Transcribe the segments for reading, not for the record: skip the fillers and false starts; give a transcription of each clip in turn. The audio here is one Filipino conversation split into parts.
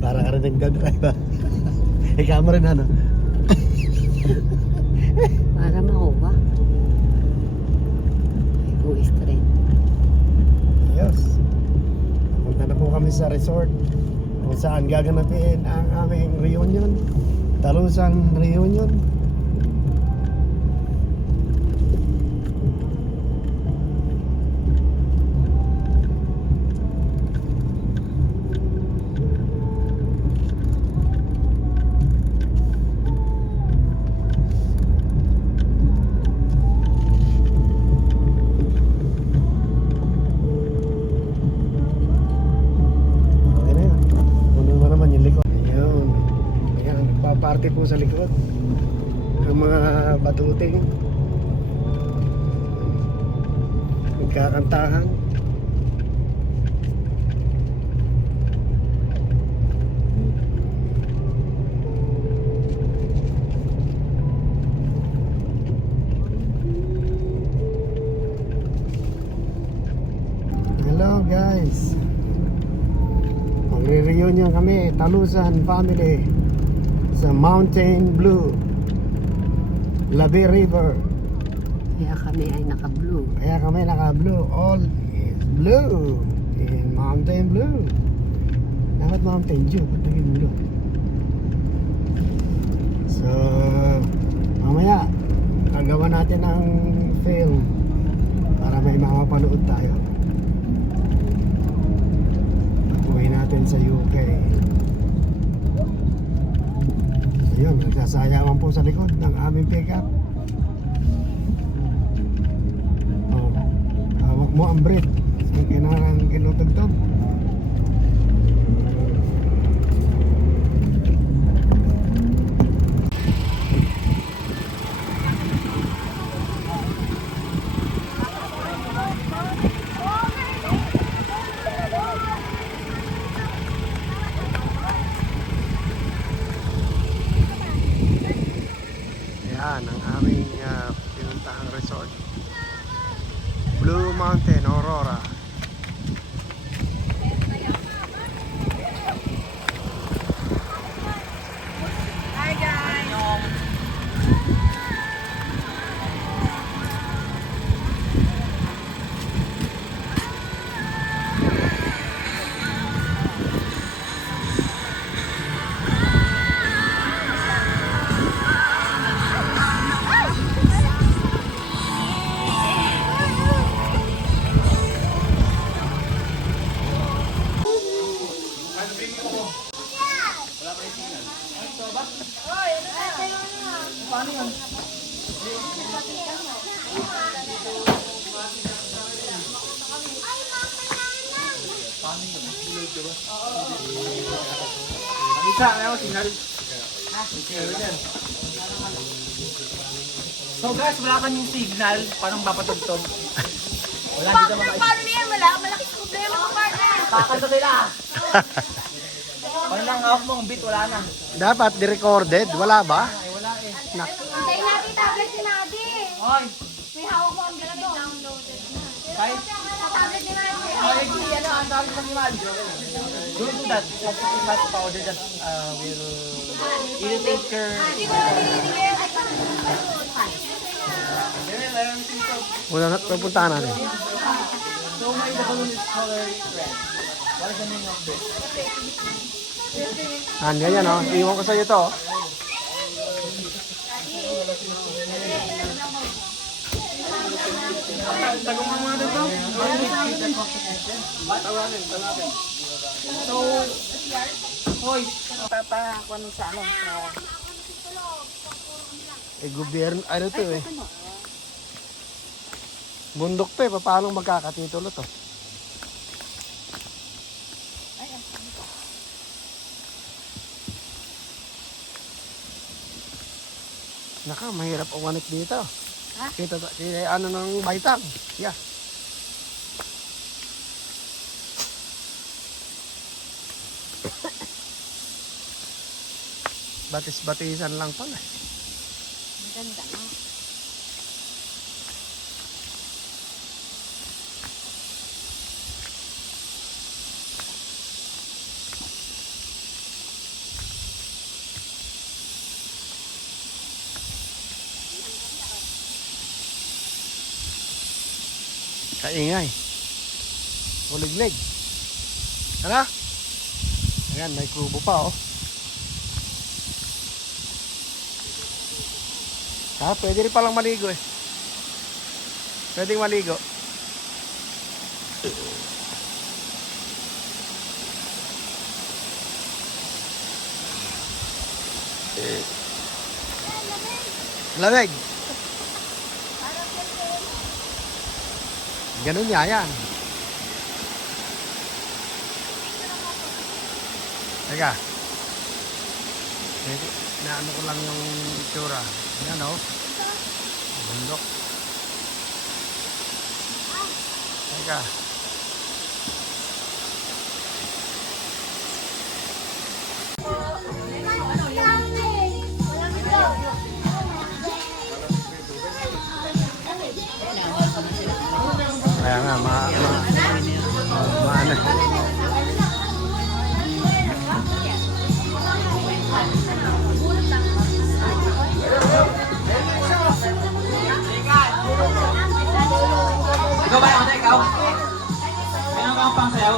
Para ka rin nagdadrive ha. Ikaw mo rin ano. Para makuha. Ay, go straight. Yes. Punta na po kami sa resort kung saan gaganapin ang aming reunion. Talusan reunion. Party po sa likod ng mga batuting nagkakantahan. Hello guys, magre-reunion kami, Talusan family sa Mountain Blue Labi River. Kaya kami ay naka-blue. All is blue in Mountain Blue. Dapat Mountain Dew, ba't naging blue? So mamaya gagawa natin ang film para may mapapanood tayo pag-uwi natin sa UK. Ayun, nagsasayawan po sa likod ng aming pick-up. Oh, hawak mo ang brake. Ang kinarang kinutugtog. Yan ang aming pinuntahang resort, Blue Mountain, Aurora. Hi guys! Isa, may ako signal. So guys, wala kaming signal. Paano mapatugtog? Wala dito Partner, paano na yan? Malaking problema ko, partner. kakanta sila. Paano lang hawak mo ang beat? Wala na. Dapat di-recorded, wala ba? Ay, wala eh. Tayo natin tablet si Nadi. Hoy! May hawak mo ang ganito. Downloaded na. Guys, Tablet ni Nadi. ano ang tawag ng iman? Don't do that. Just in my powder that will irritate your... Hindi ko na binibigyan. Muna na, pupuntahan natin. So my the balloon is color red. What is the meaning of this? Ganyan o, iwan ko sa iyo to. Tagong mga dito. So, hoy, Papakuan sa ano. Gobyerno, ano to eh. Bundok to eh, paano magkakatitulo to? Naka, mahirap umanik dito. Ha? Kita ano ng baitang. Yeah. Batis-batisan lang pala. Maganda na. Kaingay. Uliglig. Ano? Ayan, may kubo pa oh. Ha, pwede rin palang maligo eh. Pwedeng maligo. Lamig. Ganun niya yan. Teka. Naano ko lang yung itsura. Yan o. Bundok. Teka. Kaya nga, maano. Ikaw ba yung ikaw? Meron kang pang sayaw?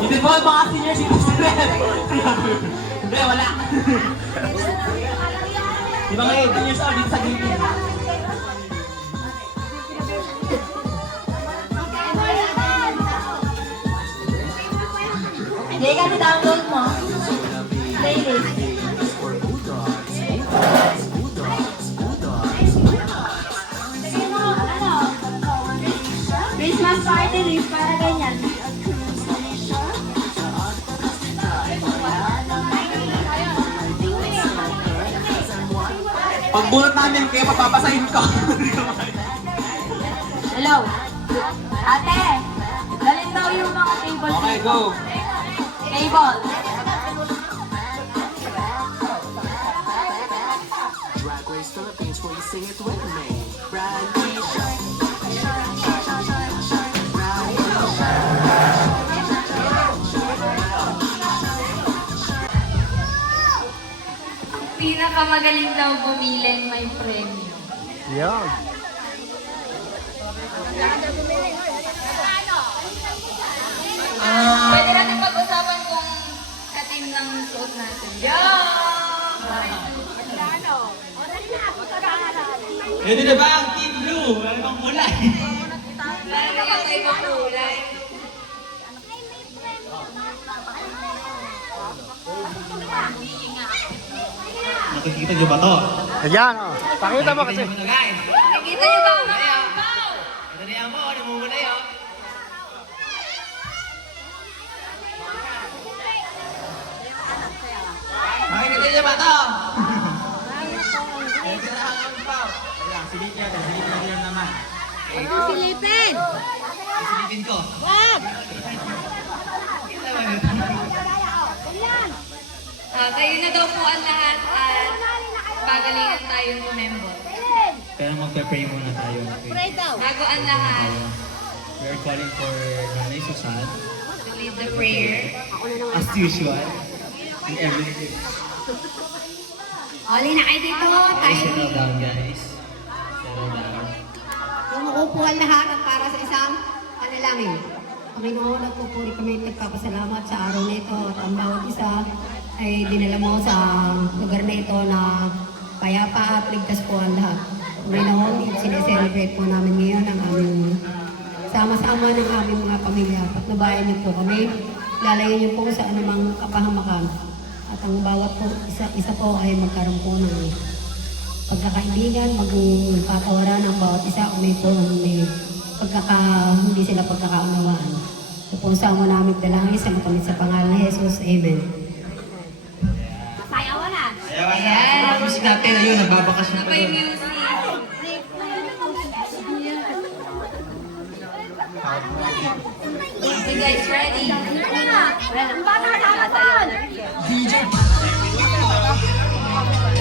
Hindi ba mga senior citizen? Hindi, wala. Di ba ngayon, 10 years old dito sa gilid? Hindi ka download mo. Playlist. Christmas party list para ganyan. Pagbunot namin kayo, mapapasahin ko. Hello. Ate, dalhin daw yung mga table. Okay, go. Table. Drag Race Philippines, will you sing it with me? Bradley, Pinakamagaling daw bumiling may premyo. Yan. Pwede natin pag-usapan kung atin ng suot natin. Pwede na ba ang Team Blue? Ano bang kulay? Meron na yung ibang kulay. Nakikita niyo ba to? Ayan oh. Pakita mo kasi. Nakikita niyo ba, guys? Nakita niyo ba mga Ito na yan po, namumulay oh. Nakikita niyo ba to? Ito na ang ampaw. Ayan, silipin natin. Silipin natin yan naman. Ano silipin? Silipin ko. Kayo na daw po ang lahat at pagalingan tayong member. Pero magpe-pray muna tayo. Okay? Bago ang lahat, We are calling for Nanay Susan, to lead the prayer. as usual, in everything. Oli na kayo dito. Okay, settle down guys. Settle down. Umuupuan lahat at para sa isang panalangin. Panginoon, nagpupuri kami nagpapasalamat sa araw na ito at ang bawat isa ay dinala mo sa lugar na ito na payapa at ligtas po ang lahat. Panginoon, sineselebrate po namin ngayon ang aming sama-sama ng aming mga pamilya. Patnubayan niyo po kami, lalayo niyo po sa anumang kapahamakan. At ang bawat po, isa po ay magkaroon po ng pagkakaibigan, maging patawaran ng bawat isa kung may po may hindi sila pagkakaunawaan. Ito po sa mo namin dalangin sa makamit sa pangalan ni Jesus. Amen. Sayawan na. Ayan. Music natin, ayun, nagbabakasyon pa Sabay doon. music. You guys ready? Wala na.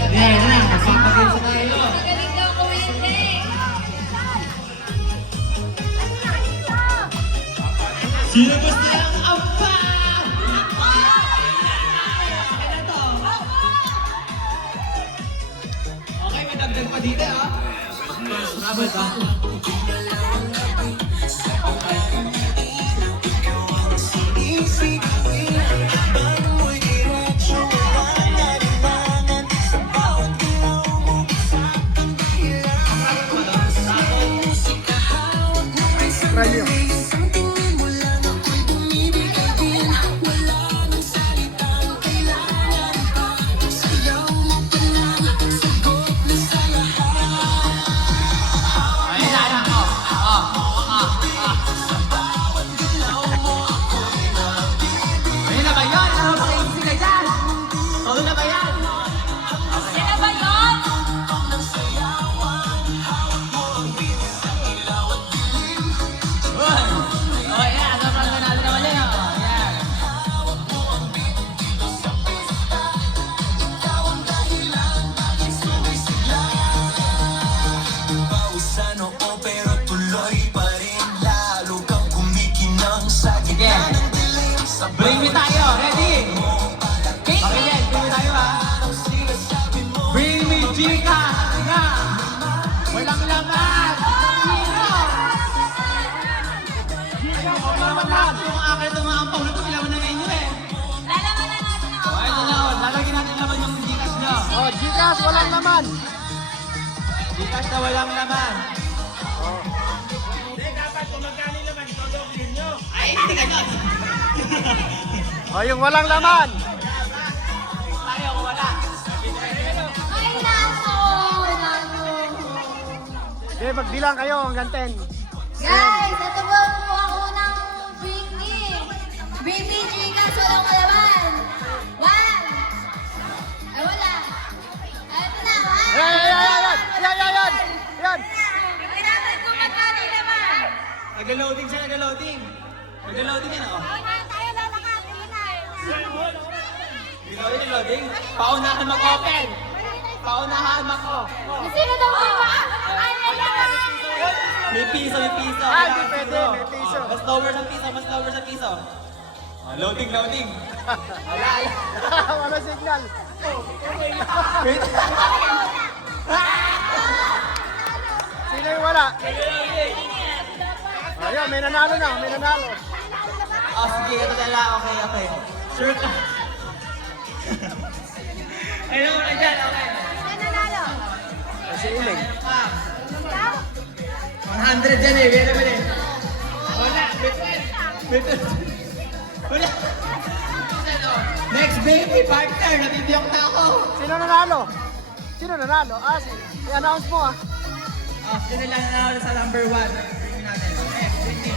Ayan, ito na. Sino gusto ng amba? Okay, may dagdag pa dito ah. Sabay ba? Premyo. Ayun na ba yun? Ano ba kayo sila dyan? Todo na ba yan? Yan na ba yun? Okay, yan. Sobrang ganado naman yan. Yan. Pausan oo pero tuloy pa rin. Lalo kang kumikinang sa gitna ng dilim. Bring me tayo. Ready? Okay, yan. Bring me tayo ha. Bring me Chica. Nga. Walang laman. Sino? Walang laman. Yung akin itong mga ampaw na ito, ilawan na ninyo eh. Lalaman na natin ang Okay, ito na. Lalagyan natin naman yung Gcash nyo. Oh, Gcash, walang naman. Gcash na walang laman. Ay, hindi ganyan. Oh, yung walang laman. Tayo kung wala. Ay, naso! Okay, magbilang kayo hanggang 10. Guys, ito po po ang unang bring me. Bring me Gcash, walang kalaman. 1. Ay, wala. Ay, ito na. Yan. Tingnan natin kung magkano naman. Nag-loading siya, nag-loading. Nag-loading yan oh. Tayo lalakas. Reloading, reloading. Paunahan mag-open. Paunahan mag-off. Sino daw ba? Ay, May piso, may piso. Ah, di pwede, may piso. Mas lower sa piso, mas lower sa piso. Loading, loading. Wala signal. Wait. Sino yung wala? Ayan, may nanalo na, may nanalo. Oh, sige, ito na lang. Okay, okay. Sure ka. Ayun, wala dyan, okay. Si Iling. 100 dyan eh, wait a minute. Wala, wait. Wala. Next baby, partner, nabibiyok na ako. Sino nanalo? Sino nanalo? Ah, i-announce mo ah. Oh, sino lang na sa number 1. Bring natin. Okay, bring me.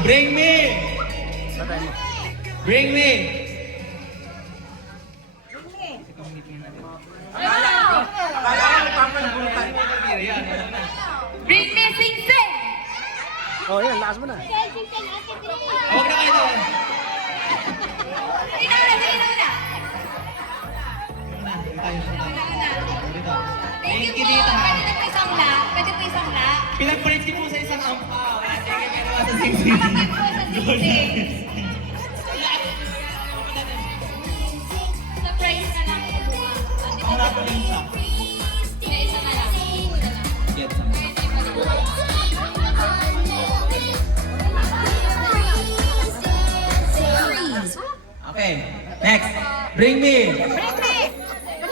Bring me! Bring me! Bring me Sing Sing! Oh, yan, lakas mo na. Huwag na kayo doon. Sino na? Thank you, Tita. Pwede po isang la. Pwede po isang la. Pinag-print ko po sa isang ampaw. Sige, pero sa sing-sing. Surprise na lang. Wala pa rin siya. Isa na lang. Get some. Okay, next. Bring me.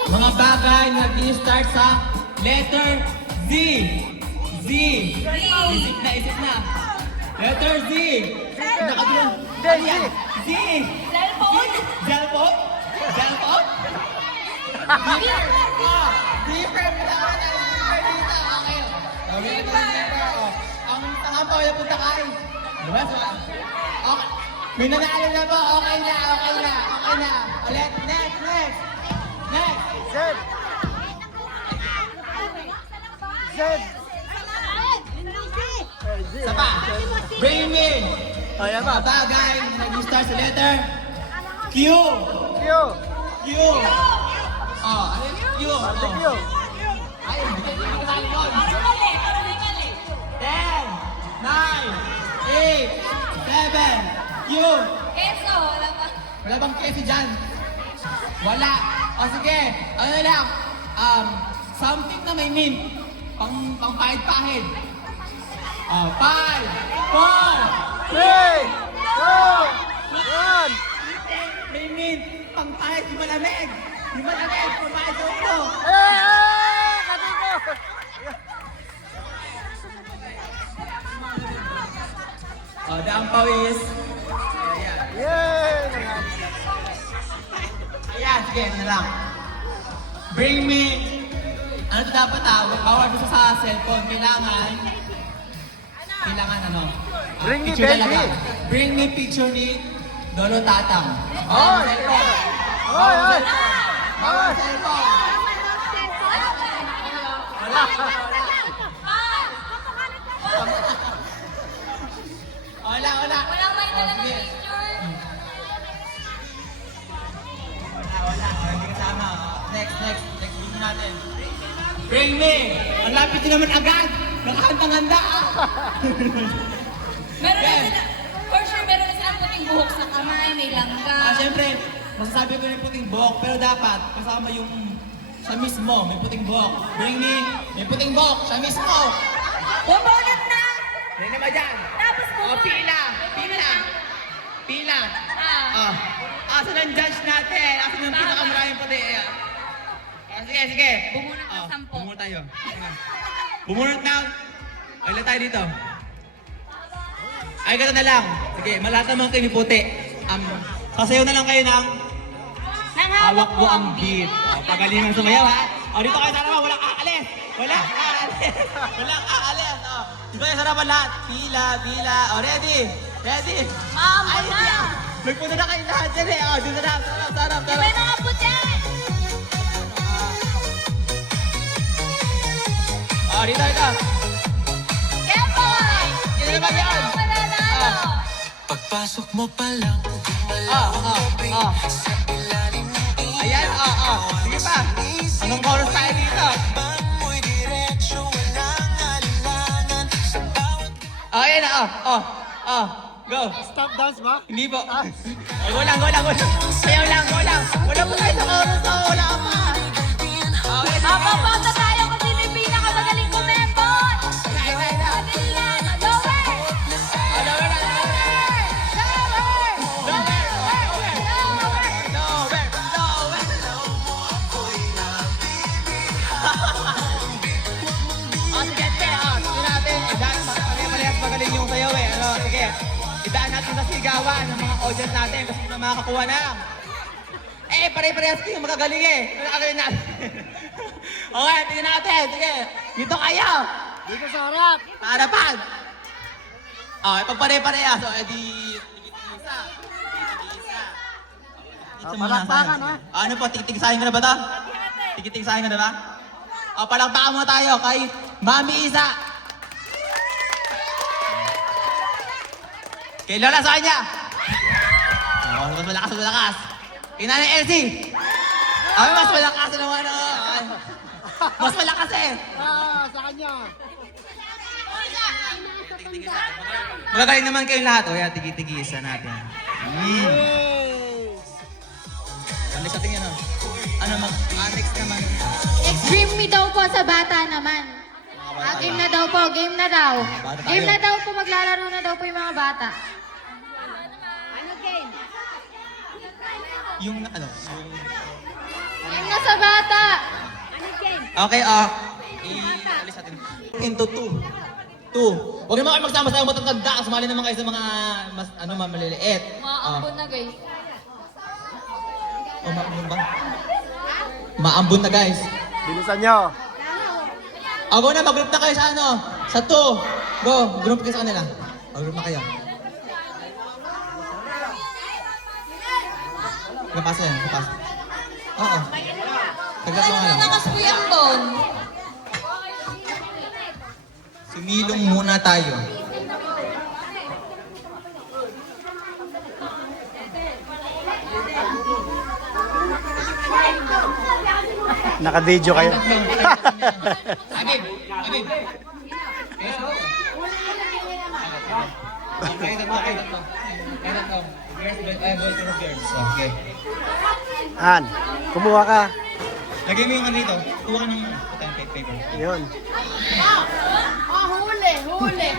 Mga bagay na nag-start sa letter Z. Z. Isip na. Letter Z. Nakatulong. Then, Ano yan? Z. Cellphone? Cellphone? Cellphone? Beer. Beer. Okay. Okay, ang tangampaw na punta kay. Diba? Okay. May nanalo na ba? Okay na. Ulit. Next. Zed. Zed. Isa pa. Bring me. Ayan ba? Mga bagay na nag-start sa letter Q. Q. Q. Ano yun? Barbecue. Ay, hindi ko kasali doon. 10, 9, 8, 7, yun. Keso, wala pa. Wala bang kesi dyan? Wala. O sige, ano na lang, something na may mint. Pang pahid-pahid. 5, 4, 3, 2, 1. may mint. Pang pahid, di malamig. Di malamig, pang pahid sa ulo. Katiko! Daang pawis. Ayan. Yay! Ayan, sige, ano lang. Bring me, ano ito dapat bawal mo sa cellphone, kailangan ano? Bring me, Picture baby. talaga. Bring me picture ni Lolo Tatang. Oy! Cellphone. Oy! Oy! Bawal cellphone. Wala. Walang may dala ng Sige. picture. Wala. Hindi kasama. Next video natin. Bring me! Ang lapit din naman agad! Nakahanda-handa ah! Meron na Yes. sila, for sure, meron na silang puting buhok sa kamay, may langga. Siyempre, masasabi ko na yung puting buhok, pero dapat kasama yung siya mismo, may puting buhok. Bring me, may puting buhok, siya mismo! Bubunot na! Hindi naman dyan! Tapos Pila! Asa ng judge natin? Asa ng pinakamaraming puti? Sige. Bumunot ng 10. Bumunot tayo. Bumunot na. Ilan tayo dito? Ay, gano'n na lang. Sige, malata naman kayo ni puti. Sasayaw na lang kayo ng hawak mo ang beat. Pagalingan sumayaw ha. Dito kayo sa naman, walang aalis. Walang aalis. Dito kayo sa naman lahat. Pila. Ready? Maambo na! Nagpunta na kayo lahat dyan eh. Dito na. Sarap. May mga putin! Dito. Kemboy! Sino naman yan? Mananalo! Pagpasok mo pa lang sa ilalim ng Ayan, Sige pa. Anong chorus tayo dito? mo'y diretso, walang alinlangan sa bawat Ayan Go. Stop dance ba? Hindi po. Ay, go lang. Sayaw lang, go lang. Wala po tayo sa chorus, wala pa. Okay, Mapapasa tayo kung sino yung pinakamagaling kumembot! Madali yan! Lower! Sige natin. Parehas magaling yung sayaw eh. Sige. Idaan natin sa sigawan ng mga audience natin kasi yung makakakuha na. Pare-parehas kayo magagaling eh. Magagaling natin. Okay, tingnan natin. Sige. Dito kayo. Dito sa harap. Sa harapan. Pag pare-parehas. Edi... Palakpakan ha. Ano po, tikitig-sahin ka na ba ito? Tikitig-sahin ka na ba? Palakpakan mo tayo kay Mami Isa. Kay Lola sa kanya. Mas malakas. Kay Nanay Elsie. Mas malakas naman. Mas malakas eh. Sa kanya. Magagaling naman kayo lahat. Tigi-tigisa natin. Alis sa tingin next naman. Next dream me daw po sa bata naman. Game na daw po, game na daw. Bata tayo. Game na daw po, maglalaro na daw po yung mga bata. Yung Game na sa bata! Okay, alis natin. Into 2. Huwag naman kayo magsama sa matatanda. Sumali naman kayo sa mga maliliit. Maambon na guys. Maambon ba? Maambon na guys. Bilisan nyo. Go na, mag-group na kayo sa sa 2. Go, group kayo sa kanila. Group na kayo. Kapasa yan, kapasa. Oo. Taglas mo nga lang. Nakasuyang doon. Sumilong muna tayo. Naka-video kayo. Abib! Abib! Kayo tatlo. Girls. Okay. Han, kumuha ka. Lagay mo yung ano dito. Kuha ka ng paper. Yun. Huli.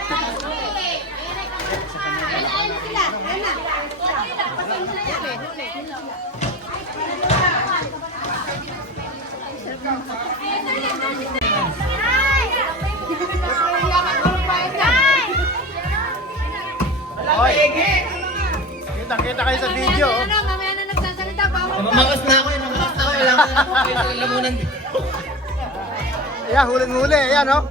Hoy! Kita kayo sa video. Oh. Mamaya na nagsasalita. Bawal. Mamakas na ako. Kailangan na ako kayo sa lamunan. Ayan, huling-huli. Ayan, oh.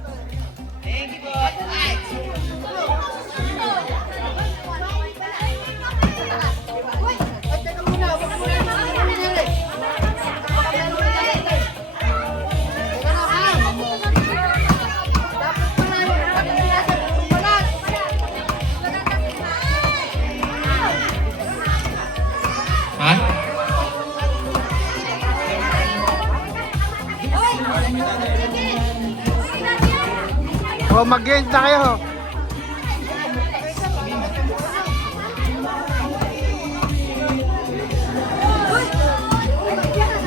Ha? Oh, mag-games na kayo.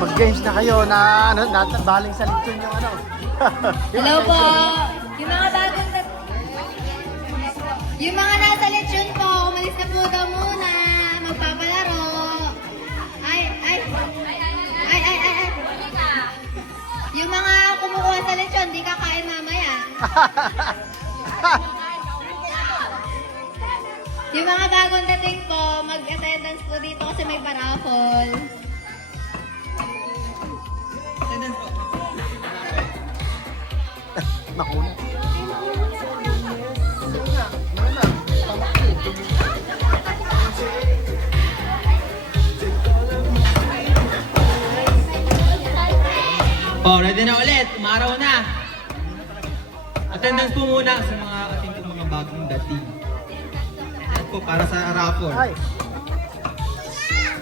Mag-games na kayo na ano, baling sa lechon yung ano. Hello po. Yung mga nasa lechon po, umalis na po daw muna. Magpapalaro. Ay. Yung mga kumukuha sa lechon, di kakain mamaya. Yung mga bagong dating po, mag-attendance po dito kasi may paraffol. Nakuna. Oh, ready na ulit. Umaraw na. Attendance po muna sa mga ating mga bagong dating. At po para sa raffle. Ay,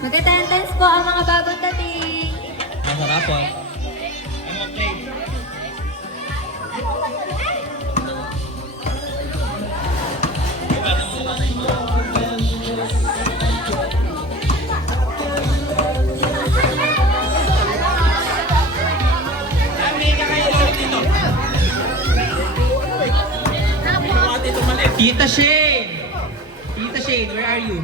Mag-attendance po ang mga bagong dating. Sa raffle. Tita Shane! Tita Shane, where are you?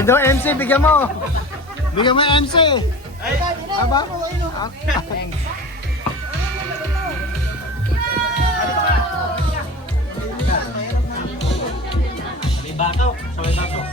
yun daw MC, bigyan mo. Bigyan mo yung MC. Aba? May bakaw. Sorry bakaw.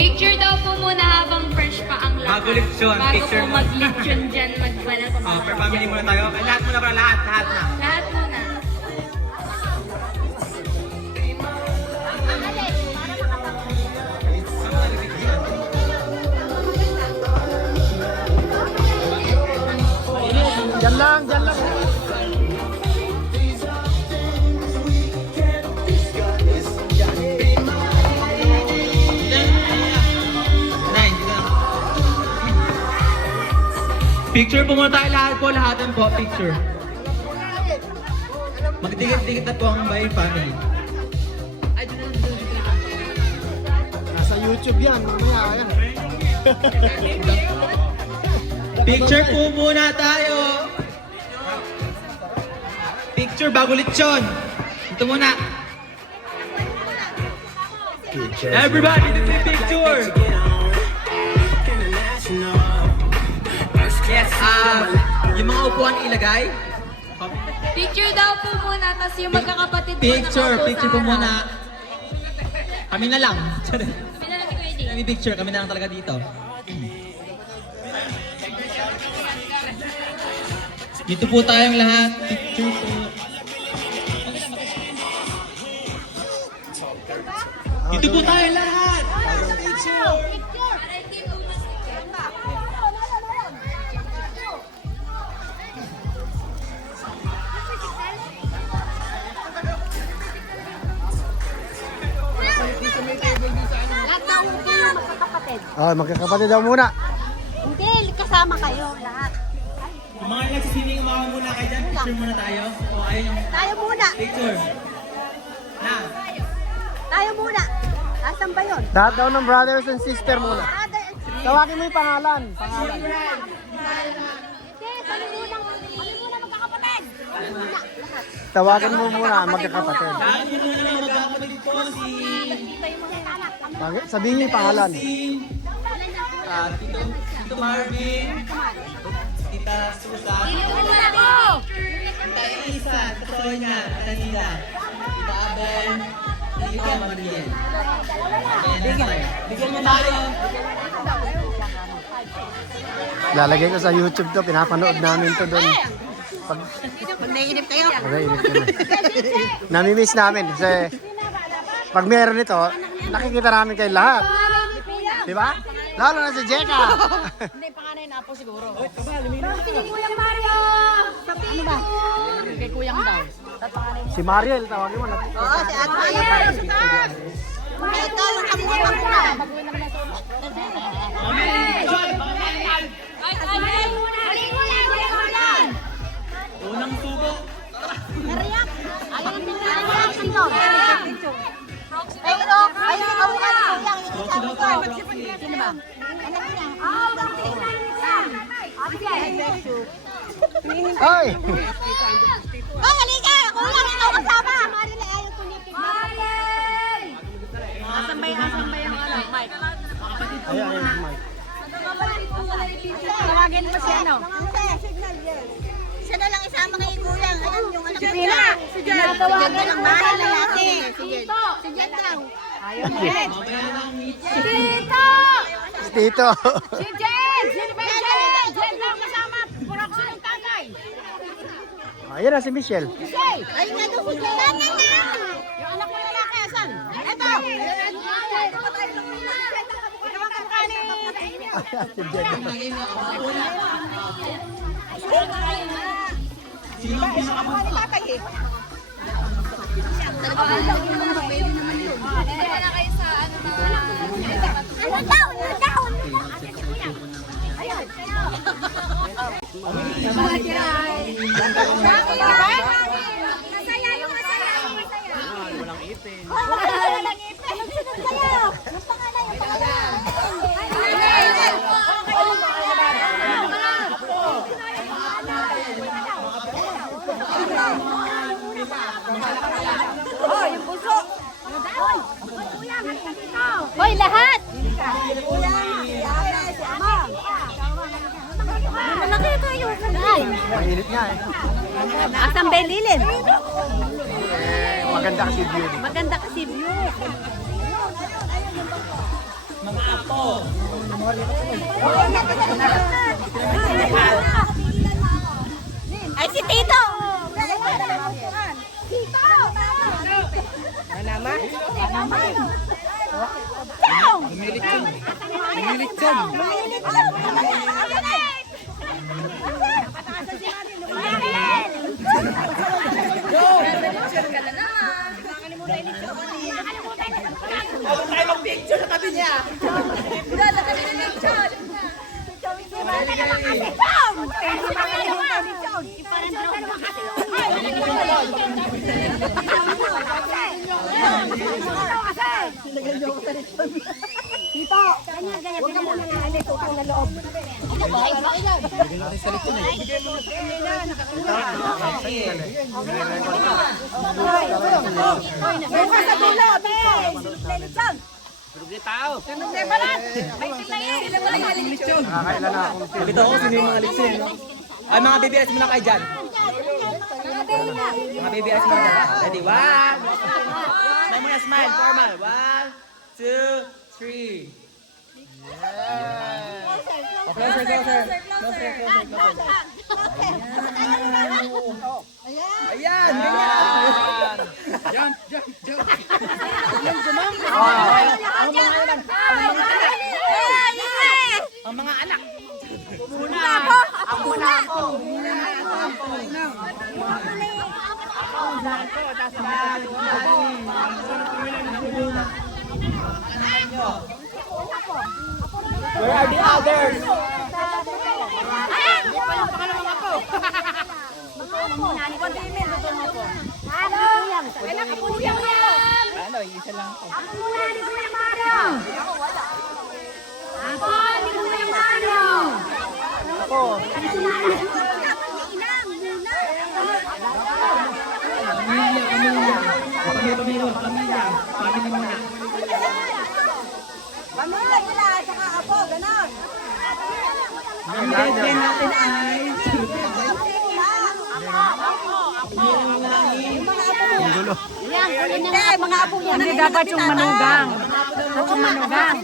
Picture daw po muna habang fresh pa ang lahat. Bago leksyon, Bago picture po mo. mag-leksyon dyan, magwala po. Per family muna tayo. Ay, lahat muna para lahat na. Lahat muna. Diyan lang, diyan lang. Nine, dito na. Picture po muna tayo lahatan po, picture. Magdikit-dikit na po ang Bayan Family. Nasa YouTube yan, mamaya yan. Picture po muna tayo. Picture bago lechon. Ito muna. Everybody, do the picture. Yes, yung mga upuan ilagay. Picture daw po muna, tapos yung magkakapatid po Picture nakaupo po sa muna. harap. Kami na lang. Kami na lang ni Kuya Jay. Kami picture, kami na lang talaga dito. Dito po tayong lahat. Picture po. Dito po tayo lahat. Picture. Lahat ng yung magkakapatid. Ah, magkakapatid daw muna. Hindi, kasama kayo lahat. Kung mga nagsisining, umawa muna kayo dyan. Picture muna tayo. O ayun yung Tayo muna. picture. Na. Tayo muna. Asan ba yun? Lahat daw ng brothers and sister muna. Tawagin mo yung pangalan. Hindi, kami muna magkakapatid. Kami muna, lahat. Tawagan mo muna, magkakapatid. Saan mo muna lang magkakapatid po si... Sabihin niyo yung pangalan. Tito Marvin, Tita Susan, Muna ako! Tita Isa, Tita Sonia, Tita Nida, Tita Abel, Tita Mariel. Bigyan mo tayo. Lalagay ko sa YouTube to, pinapanood namin to doon. Pag Naiinip kayo. naiinip kami. Namimiss namin kasi pag meron ito, nakikita namin kayo lahat. Di ba? Lalo na si Jeka. Hindi, panganay na po siguro. Si Kuyang Mario! Ano ba? Kay Kuyang daw. Si Mariel, tawagin mo na. Oo, si Ate Mariel. Ito, yung kamuha ko na. Unang subo. Nariyak! Ayaw ng pinag-reaction to. Ay, ito! Ay, si Kuyang! Yung sabi ko. Sino ba? Anak niya. Ay! Oh, halika! Kuya, ikaw kasama! Maril, ayaw tumitig. Maril! Asan ba yung mic? Ayan, ayan, Mike. Tawagin mo si ano? Siya na lang isama kay Kuya. Ayan yung anak Si Pina! Si Jen! Diyan na lang bahay lalaki. Si Tito! Si Jen daw. Ayaw mo rin! Si Tito! Si Tito. Si Jen! Sino ba yung Jen? Jen lang kasama! Purak siya ng tatay! Ayan na si Michelle. Ay, nga daw si Jen. Yung anak mo yung lalaki, asan? Eto! Ikaw ang kamukani! Si Jen. Sino ang pinaka... Masaya yung masaya. Walang ipin. Walang ipin. Sunod kayo. Yung pangalan, yung pangalan. Oh, yung puso! Hoy, lahat! Malaki kayo. Mainit nga eh. Asan ba yung lilin? Maganda kasi view. Maganda kasi view. Mga apo. Ay, si Tito! Tito! Nanama? Umilit ka. Umilit ka. Huwag tayo mag-picture sa tabi niya. Dala ka na ng lechon. Dito, ganyan. Huwag ka muna nalalik ko na loob. Bukas sa dulo, Dito ako, sino yung mga litsin? Ay, mga BBS muna kayo dyan. Mga BBS muna dyan. Ready? One. Smile muna, smile. Formal. 1, 2, 3. Closer. Ayan, ganyan. Jump. Ang mga anak. Where are the others? Ano, isa lang ako. Then natin ay Hindi dapat yung manugang. Yung manugang.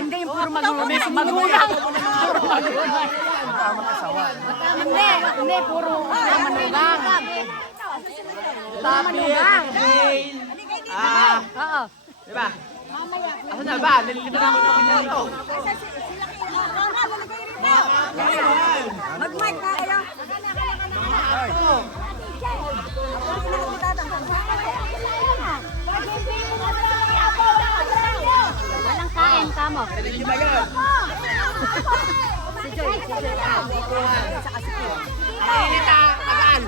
Hindi yung puro magulang. Magulang. Hindi, puro manugang. Manugang. Oo. diba? Ano na ba? Nalilimutan ako ng ito. Mag-mic na kayo. Walang kain ka mo. Di ba yun? Si Joy. Agaan.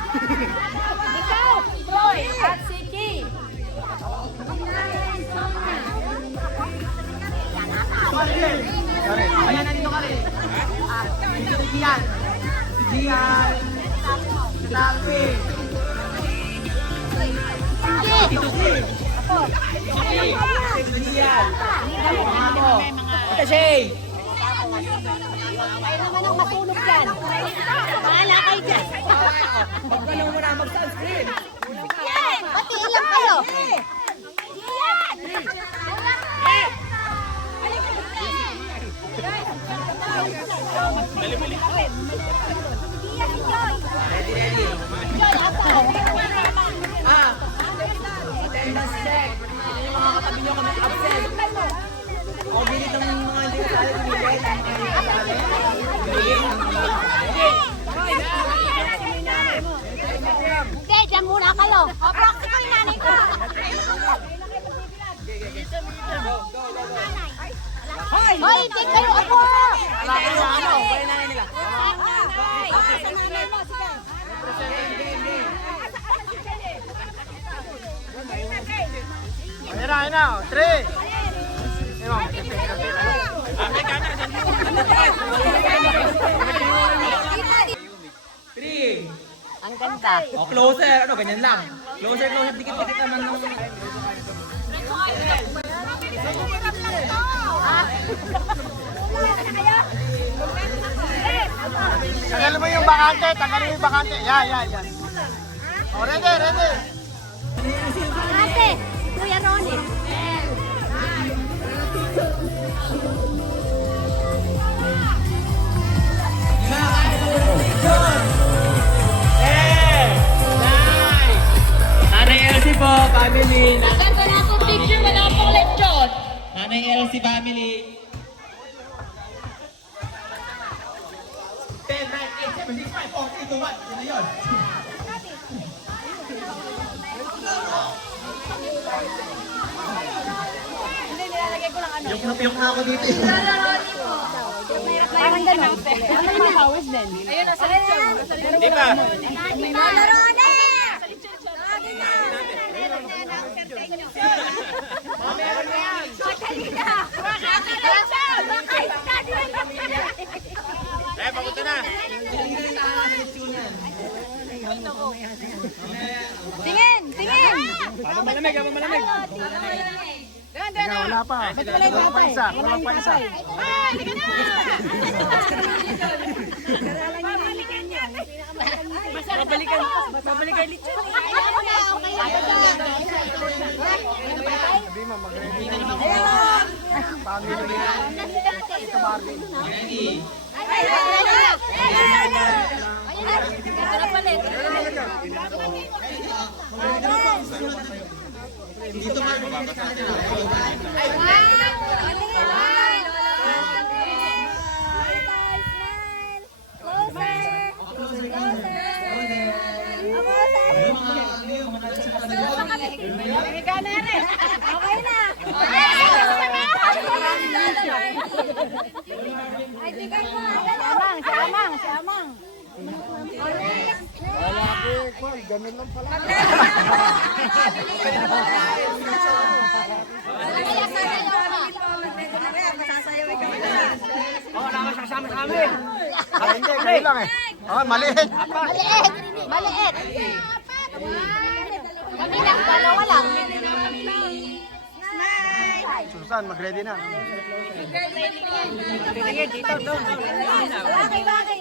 Ikaw, Troy, at si Key. Ayan, nandito ka rin. Dito si Gian. Si Gian. Si Talpi. Dito si. Si Gian. Mga ako. Ito Shay. Ay naman ang masunog yan. Bahala kayo dyan. Huwag ka lang muna mag-sunscreen. Yan! Pati ilang kayo? Yan! Ready, ready. Attendance check. Yung mga katabi nyo kami absent. O, bilit ang mga hindi kasali. Hindi, dyan muna kayo. O, proxy ko yung nanay ko. Hoy, hindi kayo ako! Bakit na ano? Kaya nanay nila. Ayun na. 3. Three. Ang ganda. O, closer. Ano, ganyan lang. Closer. Dikit-dikit naman ng... Tanggalin mo yung bakante. Yan. O, ready. Ate, Kuya Ronnie. Nanay Elsie po, family. Ganda na akong picture, wala akong lechon. Nanay Elsie family. 10, 9, 8, 7, 6, 5, 4, 3, 2, 1. Yun na yun. Yung na ako dito. Parang ganun. Ano yung hawis din? Ayun, nasa lechon. Di ba? Kuya Ronnie! Tingin! Tingin! Habang malamig, habang malamig. Teka, wala pa. Walang pansa, walang pansa. Babalikan lechon. Sabi mo, mag-ready na yung family. Ito Barbie. Okay na. Ay, tingnan mo. Siamang. Ganun lang pala. Hindi, kayo lang eh. Oh, maliit. Maliit. Kami lang, dalawa lang. Susan, mag-ready na. Sige, dito, doon. Bagay.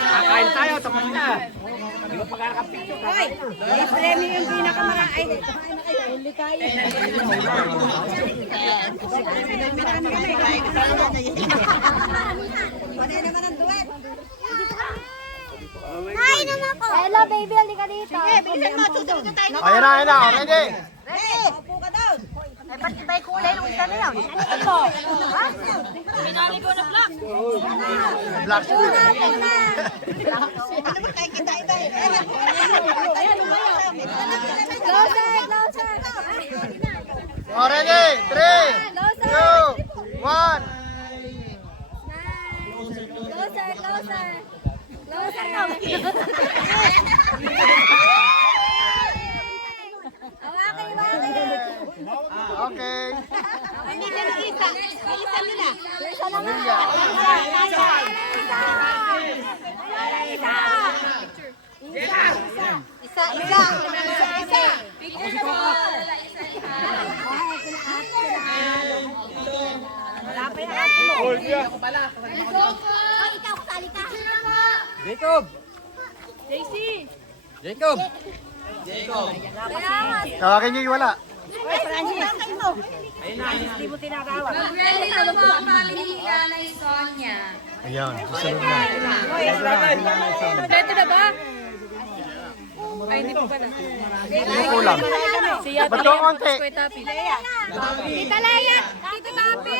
Kakain tayo, tapos na. Di ba pagkakapicture ka? I-premi yung pinakamarami. Kain naman ako. Hello, baby. Halika dito. Sige, bilisan mo. Susunod na tayo. Ayan na. Oh, ready? Ready? Upo ka down. Eh, ba't iba yung kulay nung isa na yun? Ano ito? Ha? Pinali ko na black. Black screen. Ano ba kayo kita iba? Closer. Oh, ready? 3, 2, 1. Closer. Okay. Ikaw kasali ka. Jacob! Jacob! Tawagin niyo yung wala. Hindi mo tinatawag. Mag-ready na po ang family ni Sonia. Ayan, susunod na. Dito na ba? Ay, hindi po pala. Hindi kulang. Ba't ko konti? Tita Leia! Tita Papi!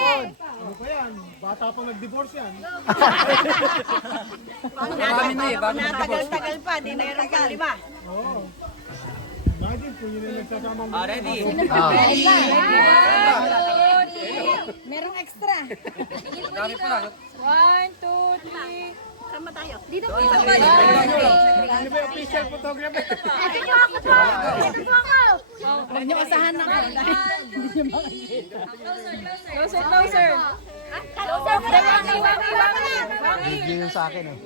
Tagal-tagal pa, di meron pa, di ba? Ready? Merong extra. Dami pa lang. 1, 2, 3. Sama tayo. Dito po sa bali. Ano ba yung official photographer? Ito niyo ako to! Ito po ako! Huwag niyo asahan na ako. Closer. Video yun sa akin eh.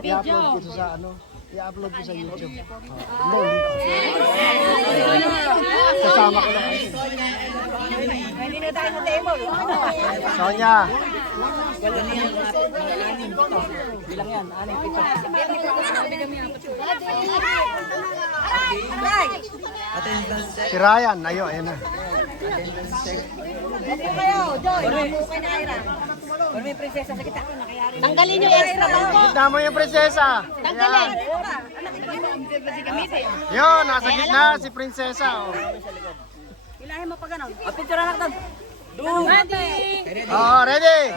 I-upload ko ito sa ano? I-upload ko sa YouTube. Kasama ko lang. Hindi na tayo sa table. Sonia. Si Ryan, ayun na. Tanggalin yung extra bangko. Gitna mo yung prinsesa. Tanggalin. Yun, nasa gitna si prinsesa. Oh. Ilahin mo pa ganon. Picture na lang. Oh, ready?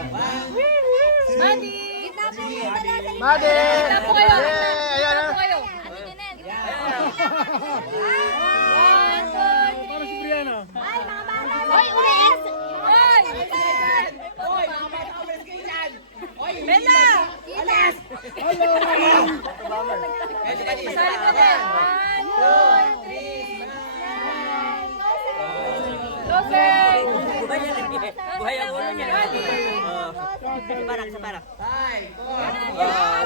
Gitna po. Madi! po kayo. Yeah, ayan na. Ano din? Para si Brianna. Ay, mga bata. Hoy, ulit! Hoy! Bella! Alas! Buhay ang ulo niya. Sa parak.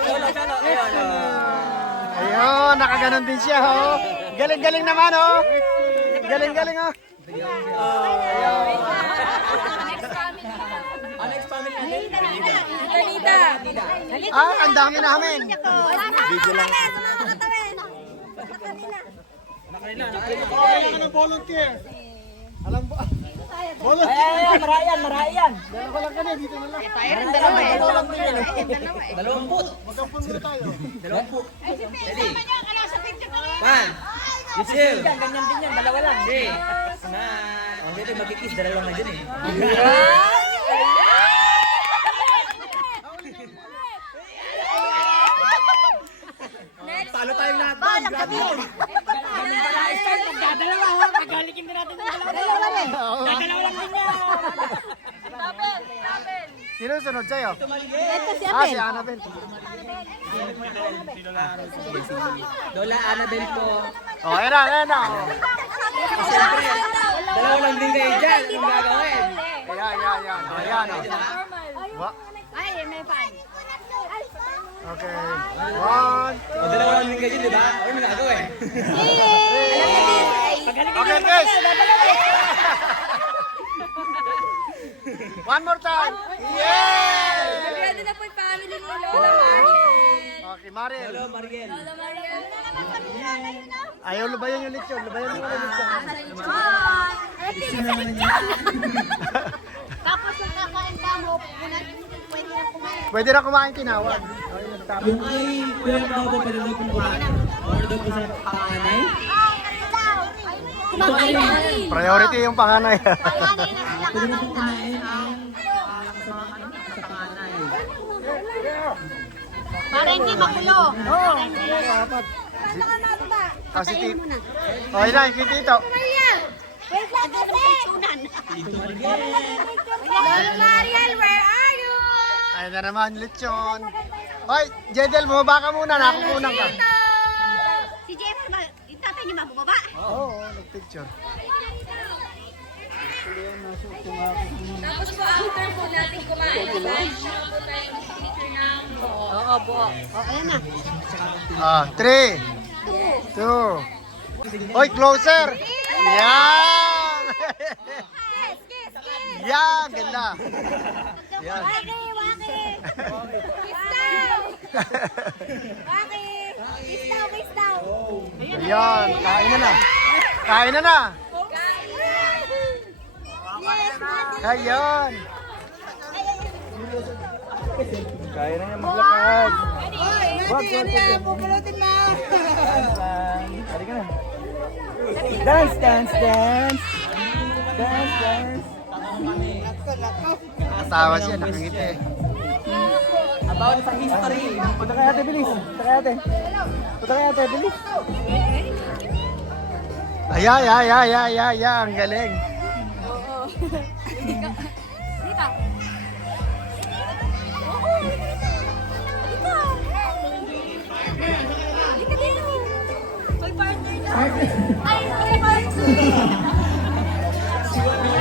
Solo. Ayun. Ayun, nakaganon din siya, oh. Galing-galing naman, oh. Galing-galing, oh. Next family natin. Ah, ang dami namin. Video lang. Kailangan ng volunteer. Alam ba? Volunteer. Marayan. Dalawa ko lang kami, dito na lang. Dalawamput. Magkapunta tayo. Dalawamput. Ready? One. Two. Ganyan din yan. Dalawa lang. Three. Hindi magkikis. Dalawa lang dyan eh. Talo tayong lahat. Sino sunod sa'yo? Ito si Si Annabel. Lola Annabel po. Oh, ayan na. Siyempre, dalawa lang din kayo dyan. Anong gagawin? Ayan. Ayan, oh. Ay, may fan. Okay. One. Dalawa lang din kayo dyan, di ba? Ano may gagawin? Okay, guys. One more time. Yay! Ready na po yung family ni Lola Mariel. Okay, Mariel. Hello, Mariel. Lola Mariel. Ayaw lubayan yung lechon. Lubayan mo yung lechon. Tapos yung kakain ka mo, pwede na kumain. Pwede na kumain tinawag. Okay, nagtapos. Yung kay Kuya Pao po, pwede daw pong kumain. Or daw po sa panganay. Priority yung panganay. Pwede na pong kumain ang Para hindi makulo. Kasi tito. Oh, yun yung tito. Wait lang kasi. Lola Mariel, where are you? Ayun na naman, lechon. Hoy, Jedel, bumaba ka muna. Nakukunan ka. Si Jeff, yung tatay niyo mabubaba? Oo, nagpicture. Tapos po, after po natin kumain, po tayong picture ng buo. Oo, buo. Ayan na. 3, 2. Hoy, closer. Yan. Yan, ganda. Yan. Waki! Kiss daw! Yan, kain na. Kain na. Ayan. Kaya na niya maglakad. Wag. Pupulutin na. Halika na. Dance. Natawa siya, nakangiti. about sa history. Punta kay ate, bilis. Punta kay ate, bilis. Ay, ang galing.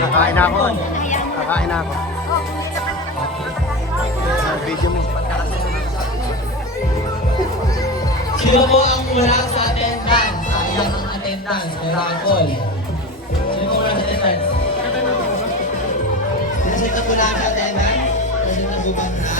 Kakain na ako. Video mo. Sino po ang wala sa attendance? Sayang ang attendance. Miracle. Sino po wala sa attendance? Kasi ito po lang sa attendance? Kasi nabuban na?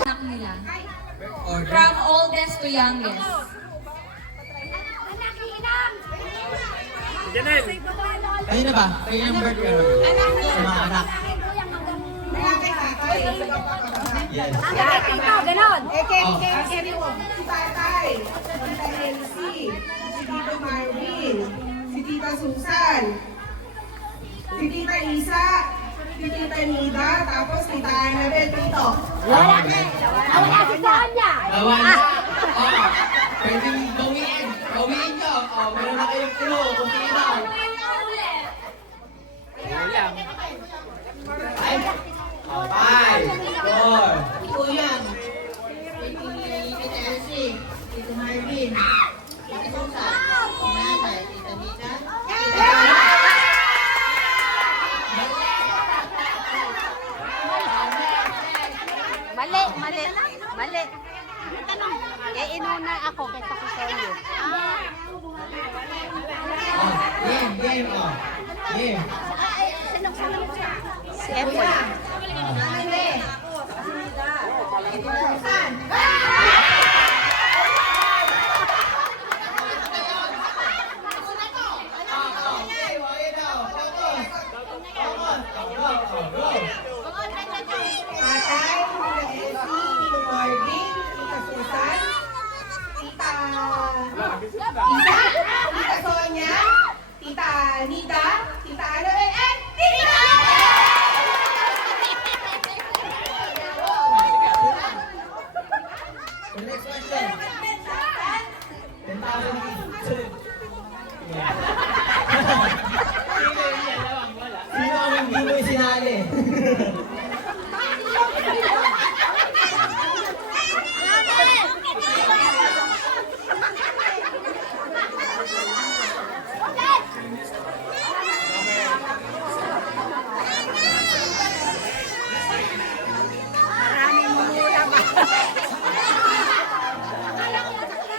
Anak nila. From oldest to youngest. Kayo na ba? Kayo yung birth girl? Sa mga anak. Yes. Si Tatay, si Tita Elsie, si Tito Marvin, si Tita Susan, si Tita Isa, si Tita Nida, tapos Tita Annabel dito. Bawal na. Oo. Pwedeng bawiin. Bawiin nyo. Meron na kayong clue kung sino. Ayun lang. 5, 4. Ito yan. Tita Elsie, Tito Marvin, Tita Susan, si Nanay, Tita Nida, Mali. Inuna ako kaysa ko sa iyo. Game. Game. Si Epoy. Tatay, Tita Elsie, Tito Marvin, Tita Susan, Tita Isa, Tita Sonia, Tita Nida, Tita Annabel, and Tita! The next question. 10,000 Sino ang hindi mo isinali?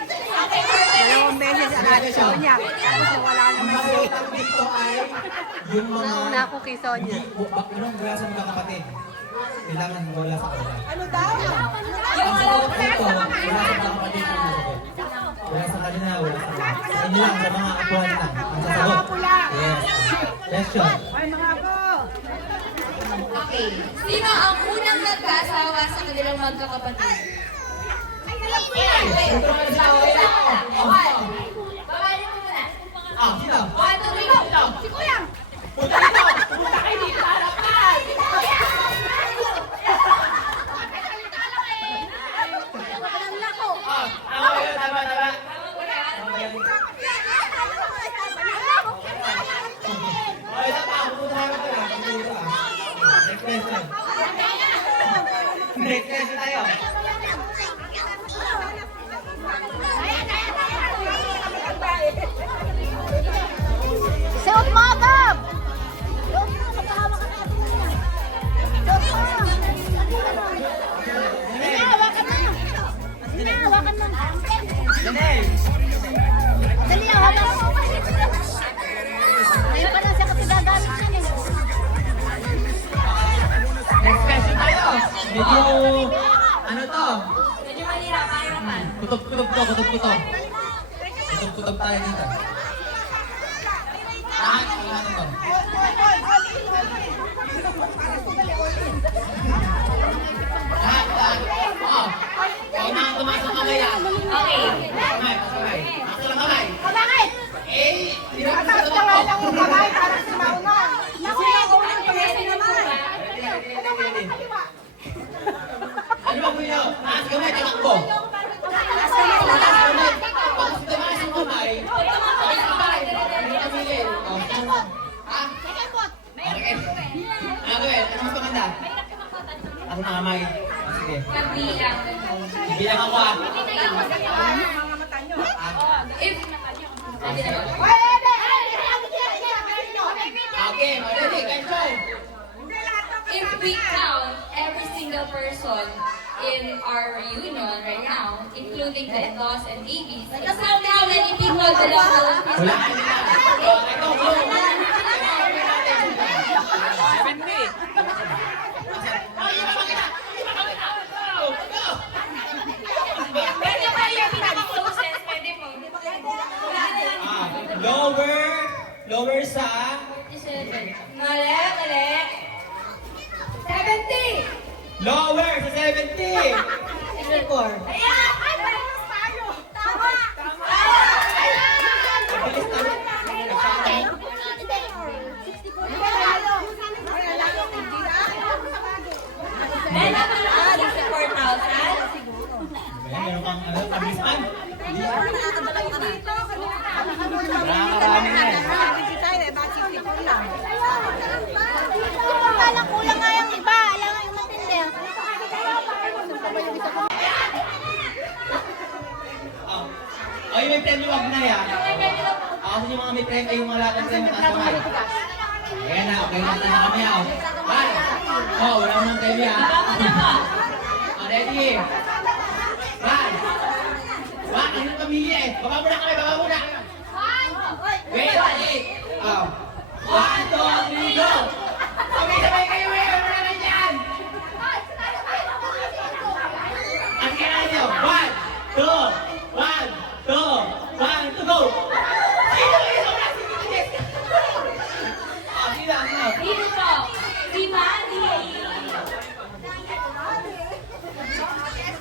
Dalawang beses ang ate Sonia. Tapos wala naman Ang siya. utang dito ay yung mga Nauna ako kay Sonia. Yung wala sa mga kapatid. Kailangan wala sa kanila. Ano daw? Ang sagot dito, wala sa mga kapatid ang sagot. Wala sa kanila, wala sa kanila. Sa inyo lang, sa mga apuhan lang. Ang sasagot. Yes. Question. Okay. Sino ang unang nagkaasawa sa kanilang magkakapatid? tayo. Suot mo, Gab! Suot mo, nagkahawa ka na ito niya. Suot mo! Hindi, hawakan na! Hindi, hawakan na! Janelle! Dali, hawakan mo! Ngayon pa lang siya kasi gagamit yan eh. Next question tayo. Medyo, ano to? Medyo mahirapan. Kutob tayo dito. Ano to? Oh, kailangan tumaas ang kamay ah. Okay. Kamay. Taas lang kamay. Bakit? Eh, sinabi sa tumakbo. Naku, pwede naman. Ano ba po yun? Taas kamay, tatakbo. Taas kamay. Pag tumaas ang kamay, taas kamay. Hindi kamilin. Ha? Okay. Ano gawin? Ano mas maganda? Ako na kamay. Sige. Bilang ako ah. Okay, ready, control. If we count every single person in our reunion right now, including the in-laws and babies, it's not how many people belong to this Wala ka nila. Ito, go. Pwede pa yung pinaka-closest, pwede po. Lower sa 47. Mali. 70! lower sa 70. Ayan! Ay, parehas tayo! Tama! Bilis tayo. Then, ako lang 64,000. Meron kang ano, pabilisan. Kulang nga yung iba. Alam nga yung matindi. Ay, may premyo wag na yan. Kasi yung mga may premyo, ay yung mga lahat ng premyo nasa kamay. Ayan na, okay na kami ah. Bye! Oh, wala namang premyo ah. Ready? Bye! Bye! Ano pamilya eh? Baba muna kami, baba muna! Wait, wait! Oh. 1, 2, 3, go! Sabay-sabay kayo eh! Wala na lang dyan! Ang kailangan nyo! 1, 2, 1, 2, go! Sino kayo? Wala si Kikit! Sino? Dito po, si Mandy.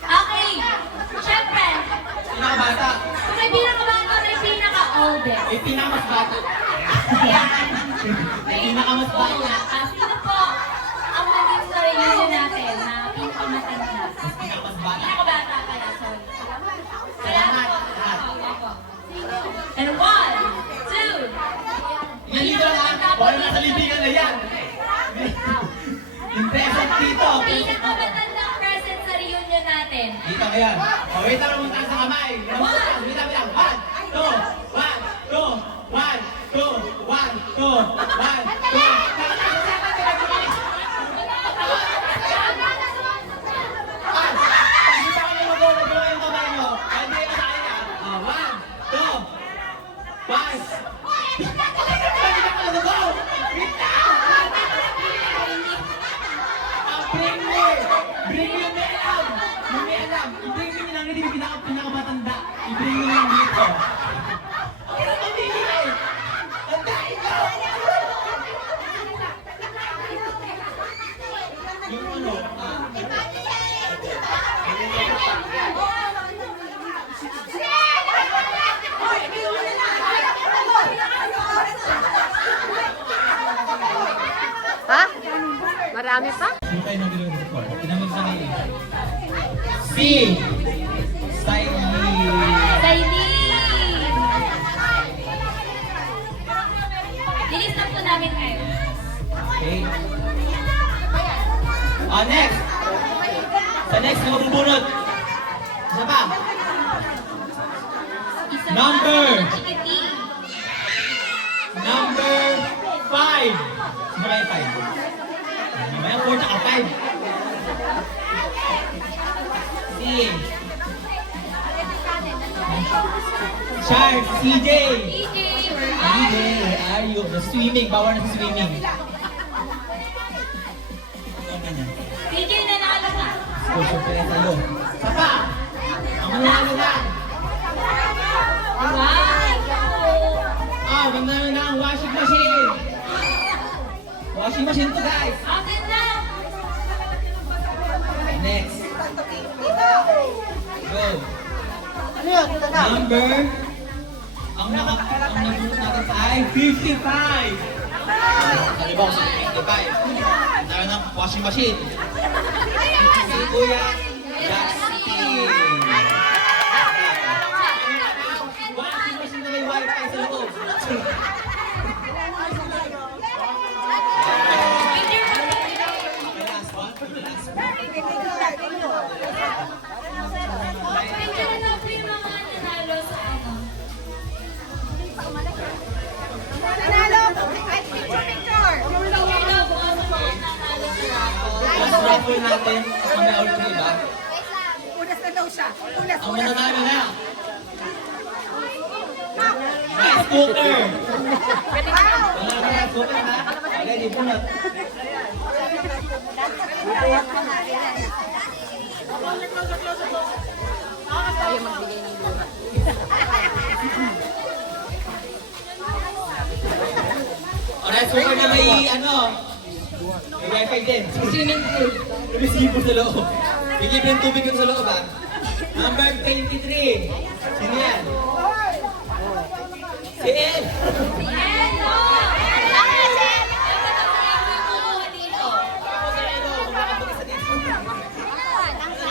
Okay, syempre, Pinakabata. kung may pinakabata, may pinaka-oldest. May pinakamas bata. Ayan. May pinakamas bata. Sino po ang nandito sa reunion natin na pinakamatanda? Pinakamas bata. Pinakabata pala, sorry. Salamat. Opo. And 1, 2, Nandito lang ah. Wala na sa libigan na yan. Yung present dito. pinakamatandang present sa reunion natin. Dito ka yan. O, wait lang, pumunta sa kamay. Wait lang. 1, 2, 1, 2, 1, 2, 1, 2, Bring me yung may alam. Yung may alam. I-bring me lang, hindi pinakamatanda. I-bring me lang dito. Pero tumili eh. Tandain ko. Yung ano, Ha? Marami pa? Sino tayo nang gano'n before? Tinamag sa kayo. Si Sailin! Lilis lang po namin kayo. Okay. Next. Sa next na mabubunot. Isa pa. Number 5. Sino ba yung 5? Mamaya 4 na 5. Si Shark, CJ. CJ, where are you? The swimming, bawal na sa swimming. PJ, nanalo na. Social pala sa'yo. Sapa! Ang manalo na! Ah, manalo na ang washing machine! Washing machine to, guys! Akin na. Next. Go. Number. Ang nabunot natin ay 55. Kalibang sa 55. Tayo ng washing machine. Si Kuya Justin. Washing machine na may wifi sa loob. Last one. Picture na po yung mga nanalo sa ano. Picture na po ang mga nanalo sa raffle. Last raffle natin. Tapos mamaya ulit yung iba. Ang mananalo na. Rice cooker. Wala na rice cooker, ha? Okay, di punot. O, rice cooker na may may wifi din. Swimming pool. May sibo sa loob. Bigyan yung tubig yung sa loob, ha? Number 23. Sino yan? Si Ed.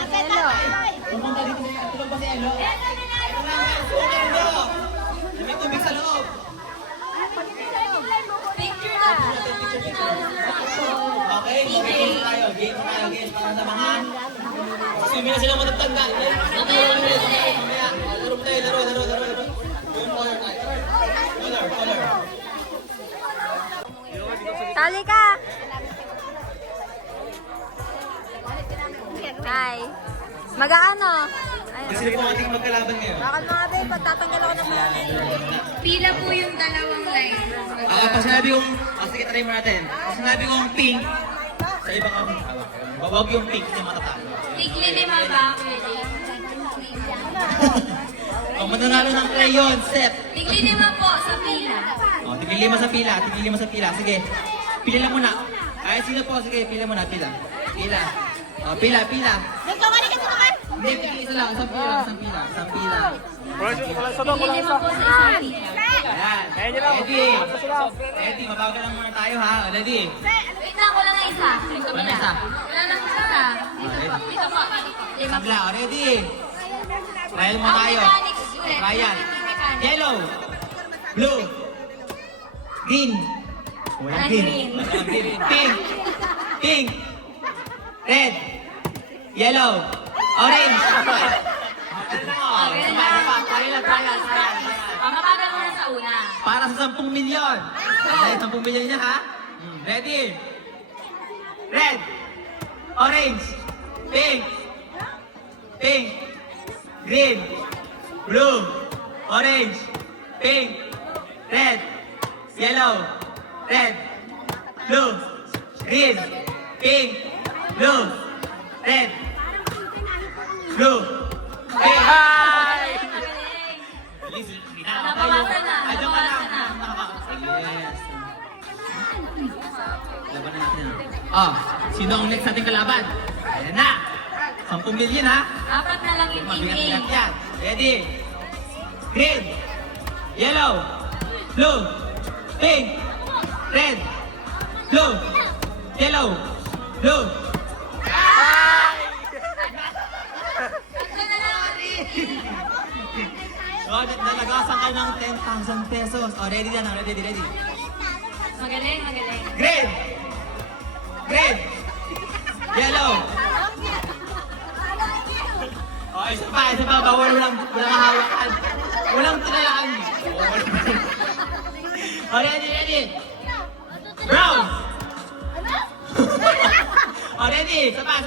Hello! Pumunta dito na tulog ba si Elo? Ito na, okay, Elo! May tubig sa loob. Picture na po ng mga nanalo sa raffle. Okay, mag-game tayo. Game tayo, game para sa mga... Swimming na silang matatanda. Mamaya, laro tayo, laro. Yung color tayo. Color. Tali ka. Hi. Mag-aano? Gusto niyo po ating magkalaban ngayon? Bakit mga babe, pagtatanggal ako ng mga Pila po yung dalawang line. Pag sinabi kong... sige, try mo natin. Pag sinabi kong pink, sa ibang kami. Wag yung pink, hindi matatalo. Tigli lima ba? Pwede. Ang mananalo ng crayon set. Tigli lima po sa pila. O, tigil lima sa pila. Sige, pila lang muna. Ay, sino po? Sige, pila muna, pila. O, pila. Hindi, tigil isa lang. Isang pila. Tigli lima po sa isang pila. Ayan. Eddie, mabagal lang muna tayo, ha? Ready? Wait lang, wala na isa. Yung kabila. Wala isa. Wala na isa. Dito po. Lima po. Sabla, ready? Trial mo tayo. Mechanics ulit. Trial. Mechanics. Yellow. Blue. Green. Walang green. Pink. Red. Yellow. Orange. Trial. Mabagal muna sa una. Para sa 10 milyon. Ay, 10 milyon niya, ha? Ready? Red. Orange. Pink. Green. Blue. Orange. Pink. Red. Yellow. Red. Blue. Green. Pink. Blue. Red. Blue. Pink. Nabawasan na. Yes. Laban na natin. Sino ang next nating kalaban? Ayan na. 10 milyon, ha? Apat na lang yung team Mabigat A. yan. Ready? Green. Yellow. Blue. Pink. Red. Blue. Yellow. Blue. So, nalagasan kayo ng 10,000 pesos. Ready na. Ready. Magaling. Green. Yellow. Oh, isa pa. Bawal walang hawakan. Walang tinalaan. Oh, ready. Brown. Oh, ready. Isa pa.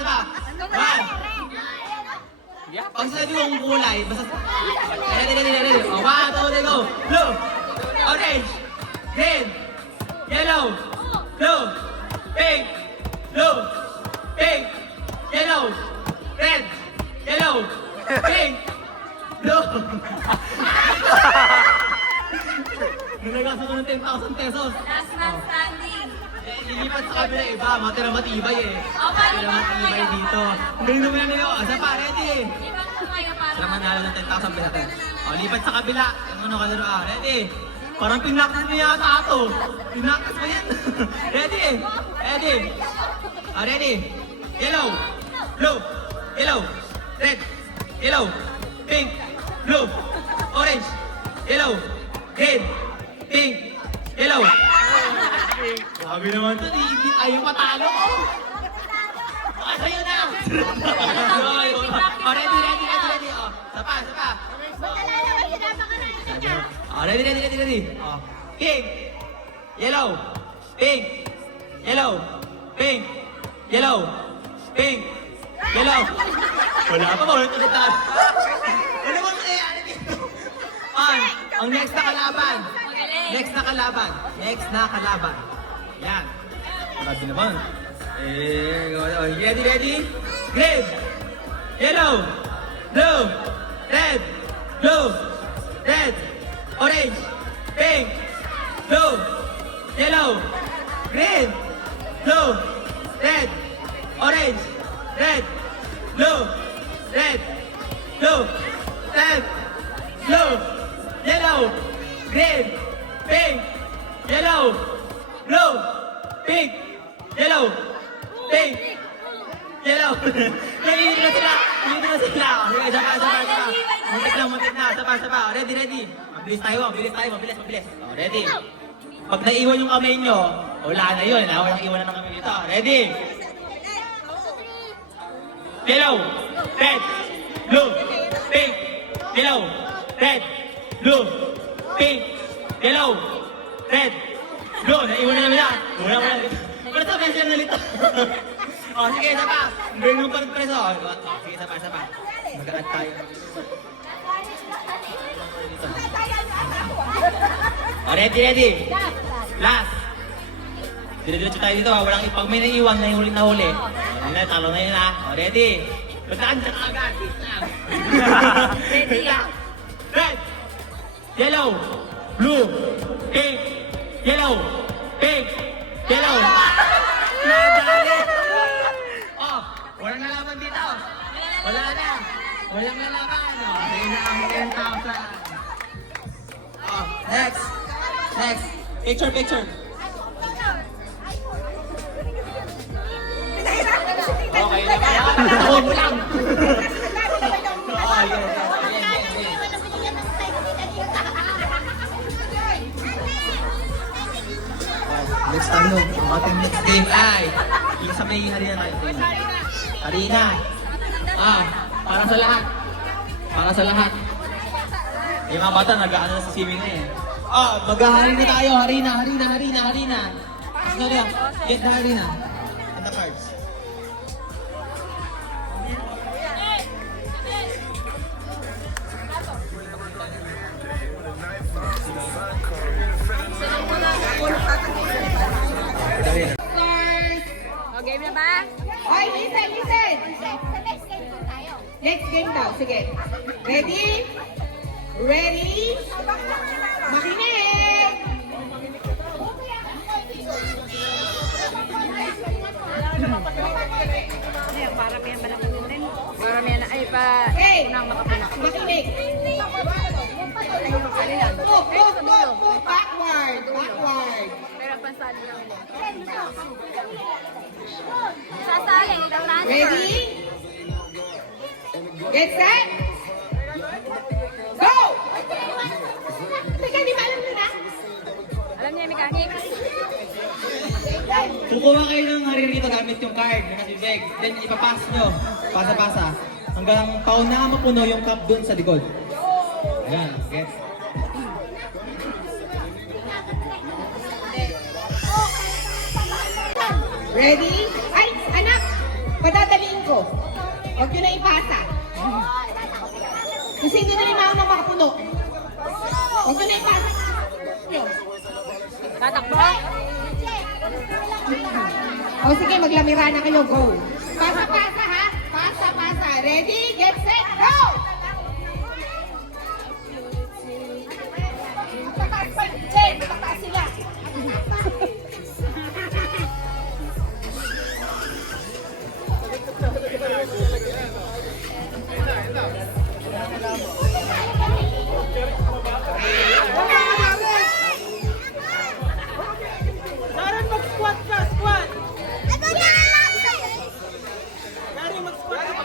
One. Pag sinabi mong kulay, basta... Ready. Oh, 1, 2, 3, go. Blue. Orange. Green. Yellow. Blue. Pink. Blue. Pink. Yellow. Red. Yellow. Pink. Blue. Nalagasan ko ng 10,000 pesos. Last man standing. Lilipat sa kabila iba, matira matibay eh. paano Matira ba matibay kayo? dito. Galing naman nila. Isa pa, ready. Iba ko kayo para Sila manalo ng 10,000 pesos. O, lipat sa kabila. Ano kalaro ah? Ready? Parang pinaktas niya yata ato. Pinaktas mo yan. Ready? Ready? Yellow. Blue. Yellow. Red. Yellow. Pink. Blue. Orange. Yellow. Green. Pink. Yellow. Sabi naman ito, ayaw matalo ko. Sa'yo na. Ready. Sapa. Ready. Pink. Yellow. Pink. Yellow. Pink. Yellow. Pink. Yellow. Wala pa ba? Ulit na. Ano ba nangyayari dito? Ang next na kalaban. Next na kalaban. Yan. Grabe naman. Ready? Green. Yellow. Blue. Red. Orange. Pink. Blue. Yellow. Green. Blue. Red. Orange. Red. Blue. Yellow. Green. Pink. Yellow. Blue. Pink. Yellow. Pink. Yellow. Nagiging na sila. Okay, sapa. Muntik na. Sapa. Ready. Mabilis tayo. Oh, ready. Pag naiwan yung kamay nyo, wala na yun. Walang iwan na ng kamay dito. Ready? Yellow. Red. Blue. Pink. Yellow. Red. Blue. Pink. Yellow. Red. Blue. Naiwan na nila. Wala. Pero ito, medyo nalito. O, sige, isa pa. Bring mo pa ng preso. Sige, isa pa. Mag-aad tayo. O, ready. Last. Diretso tayo dito. Walang pag may naiwan na yung huli. Talo na yun ha. O, ready. Bataan siya agad. Ready. Red. Yellow. Blue. Pink. Yellow. Pink. Yellow. Nadali. Oh, walang nalaman dito. Wala na. Walang nalaman. Sige na ang 10,000. Oh, next. Picture. Okay na ba? Ako mo lang. Oh, yun. Next ano, ang ating next game ay yung sa may harina tayo. Harina. Para sa lahat. Yung mga bata nag-aano na sa swimming na eh. Mag-harina tayo. Harina. Sorry, get the harina. And the cards. Okay na ba? Oy, listen. Next game daw. Sige. Ready? Makinig! Para may na ay pa Hey! nang makapuna. Makinig! Move! Backward! Pero pansali lang ulit. Sasali, transfer. Ready? Get set? Go! Teka, di ba alam nila? Alam niya yung mechanics. Kukuha kayo ng harina dito gamit yung card na bibig. Then ipapass nyo. Pasa. hanggang paunahan mapuno yung cup dun sa likod. Ayan, gets? Ready? Ay, anak! Padadaliin ko. Huwag nyo na ipasa. Kasi hindi na yung maunang makapuno. Huwag nyo na ipasa. Tatakbo? O sige, maglamira na kayo. Go. Pasa-pasa ha? Pasa-pasa. Ready? Get set, go! Pataas pa. Jen, pataas sila. Darren, mag-squat ka, squat! Darren, mag-squat ka,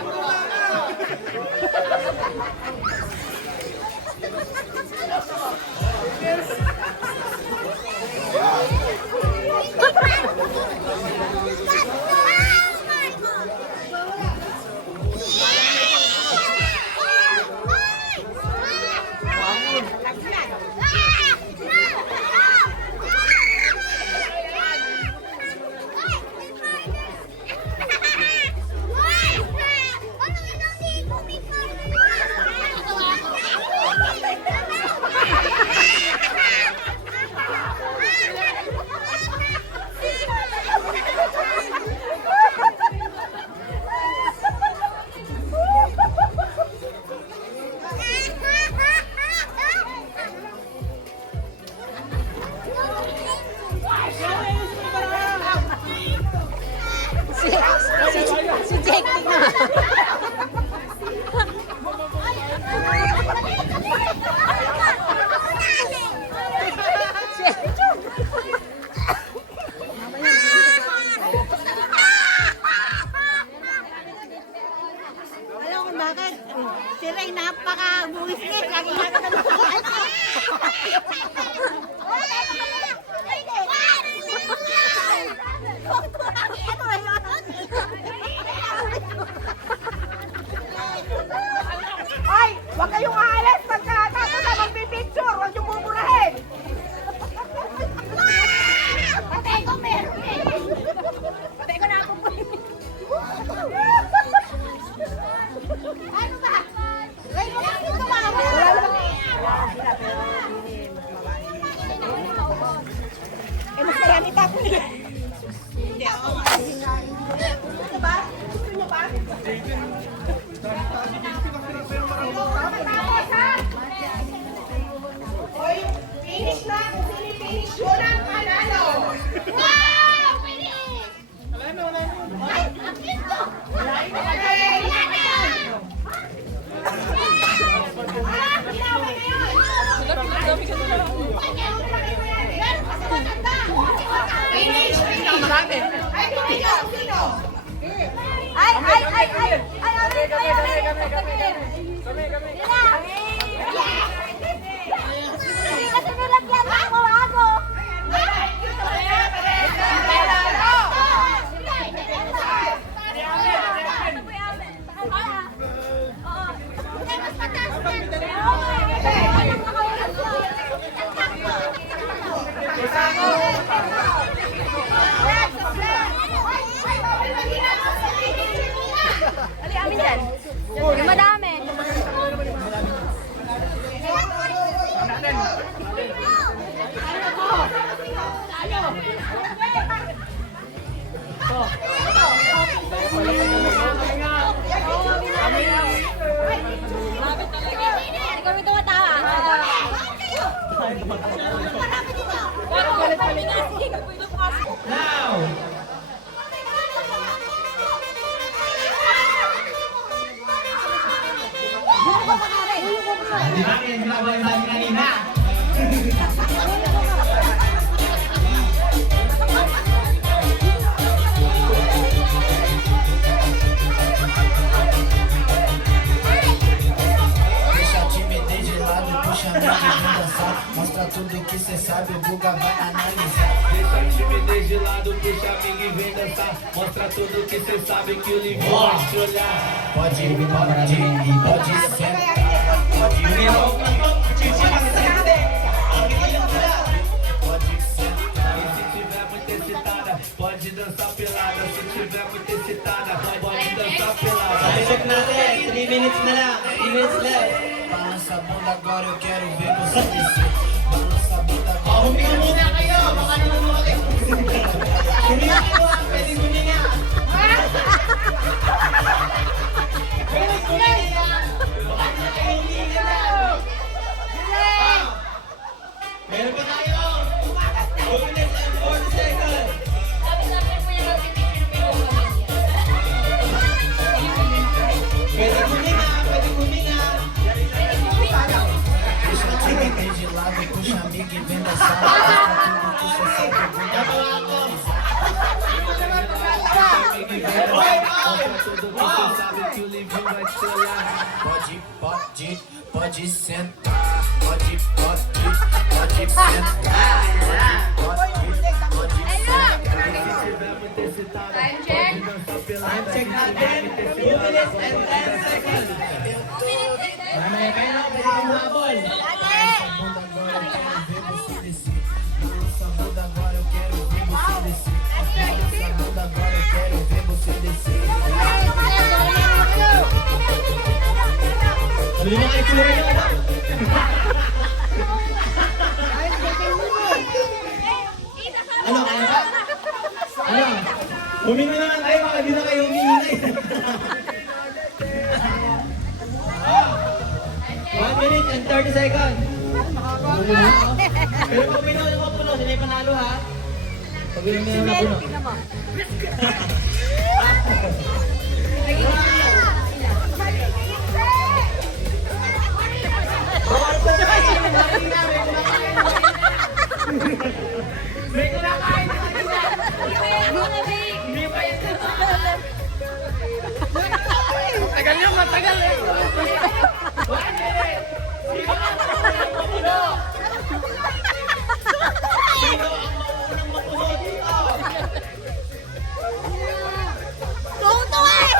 Si Jake na. Alam ko bakit? Si Ray napaka-buwisnes. Lagi nga ka Ay, huwag kayong aalis pagkatapos na magpipicture. Huwag yung buburahin. Patay ko, meron eh. Patay ko na ako. Ano ba? Ray, bakit tumama? Eh, mas marami pa ako nila. Hindi ako. Ano ba? Gusto nyo ba? Tapos ha? Oy, finish na. Kung sino finish, yun ang panalo. Wow! Finish! Ay, ang cute ko! Okay! Pinaway na yun! Finish! Finish! Ay, sino? Sino? Ay! Hindi kasi nilagyan ako. Ali, amin dyan. Yung madami. Ikaw ito matawa. Now! Hindi ba yung ginagawa yung dami kanina? Deixa a timidez de lado e puxa a mente pra dançar. Mostra Mostra tudo que cê sabe, o Guga vai analisar. Deixa a timidez de lado, puxa amigo e vem dançar. Mostra tudo que cê sabe que o livro vai te olhar. Pode ir, pode sentar. Pode ir, pode sentar. E se tiver muito excitada, pode dançar pelada. Se tiver muito excitada, pode dançar pelada. Check natin, 3 minutes na lang. 3 minutes left. Balança a bunda agora, eu quero ver você descer. Balança a bunda agora. Huminga muna kayo, baka naman mga kayo. Huminga kayo, pwede huminga. Pwede huminga. Baka na kayo huminga na. Meron pa tayo. 2 minutes and 40 seconds. Sabi po niya magpipinipin ko Pwede huminga, pwede huminga. Deixa a timidez de lado, puxa amigo e vem dançar. Mostra tudo que cê sabe, o Guga vai analisar. Mostra tudo que cê sabe que o livro vai te olhar. Pode sentar. Pode sentar. Pode sentar. Time check. Time check natin. 2 minutes and 10 seconds. Mamaya kayo na, pwede kang habol. Balança a bunda agora, eu quero ver você descer. Balança a bunda agora, eu quero ver você descer. Sabi mo kayo kulay na ano? Ano? Ano? Huminga na lang kayo, baka di na kayo humingi. 1 minute and 30 seconds. Pero pag pinaw yung mapuno, sila yung panalo ha. Pag pinaw yung mapuno. May kumakain na kanina. Hindi pa yun. Matagal yun, matagal eh. 1 minute. Sino ang maunang mapuno? Sino ang maunang mapuno dito? Tuto eh!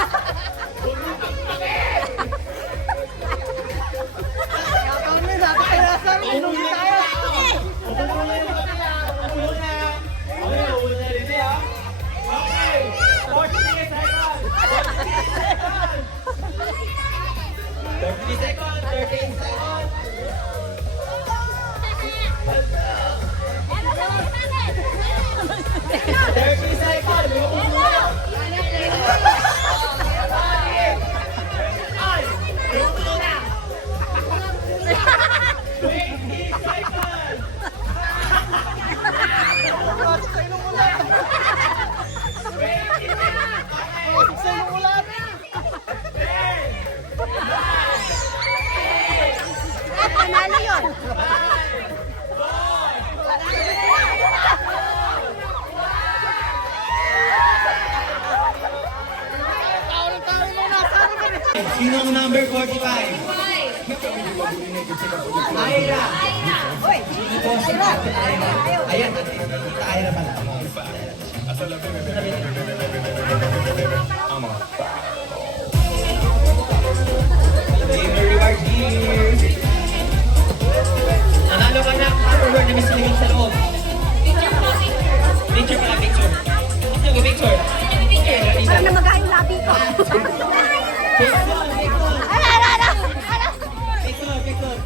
Panalo yun! Sino ang number 45? Ira! Sino po si Ate Ira? Ayan, Tita Ira pala. Gamer reward here! Nanalo ka na reward na misligay sa loob. Picture pala, picture. Ito, picture. Parang na magayon labi ko. Picture, picture. Ala! Picture, picture.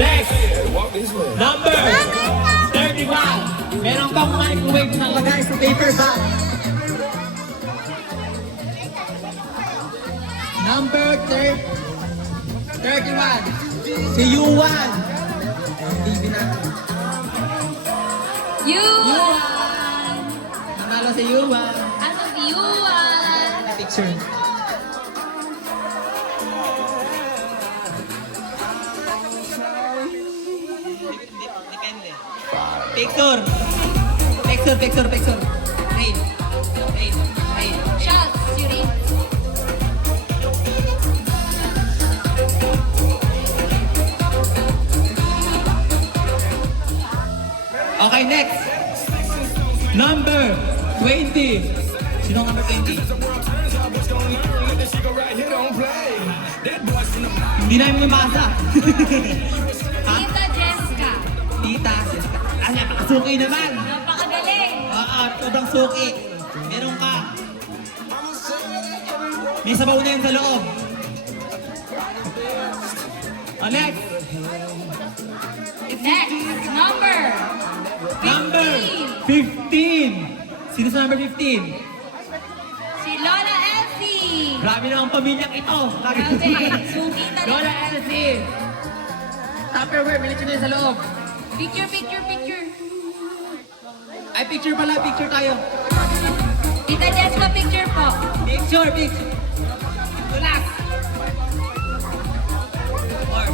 Next, number 31. Meron kang microwave na lagay sa paper bag. Number 31. Si Yuan. Hindi binata. Yuan! Nanalo si Yuan. Ano si Yuan? Picture. Depende. Picture. Picture. Rain. Mercury. Okay, next. Number 20. Sino ang number 20? Hindi namin mabasa. Ha? Tita Jessica. Tita. Ah, napakasuki naman. Napakagaling. Tudang suki. Meron ka. May sabaw na yan sa loob. Next. Next, number Number 15. Sino sa number 15? si Lola Elsie. Grabe na ang pamilyang ito. Grabe, suki talaga. Lola Elsie. Tupperware, bilit nyo sa loob. Picture, picture, picture. Ay, picture pala. Picture tayo. Tita Jessica, picture po. Picture, picture. Relax. Or,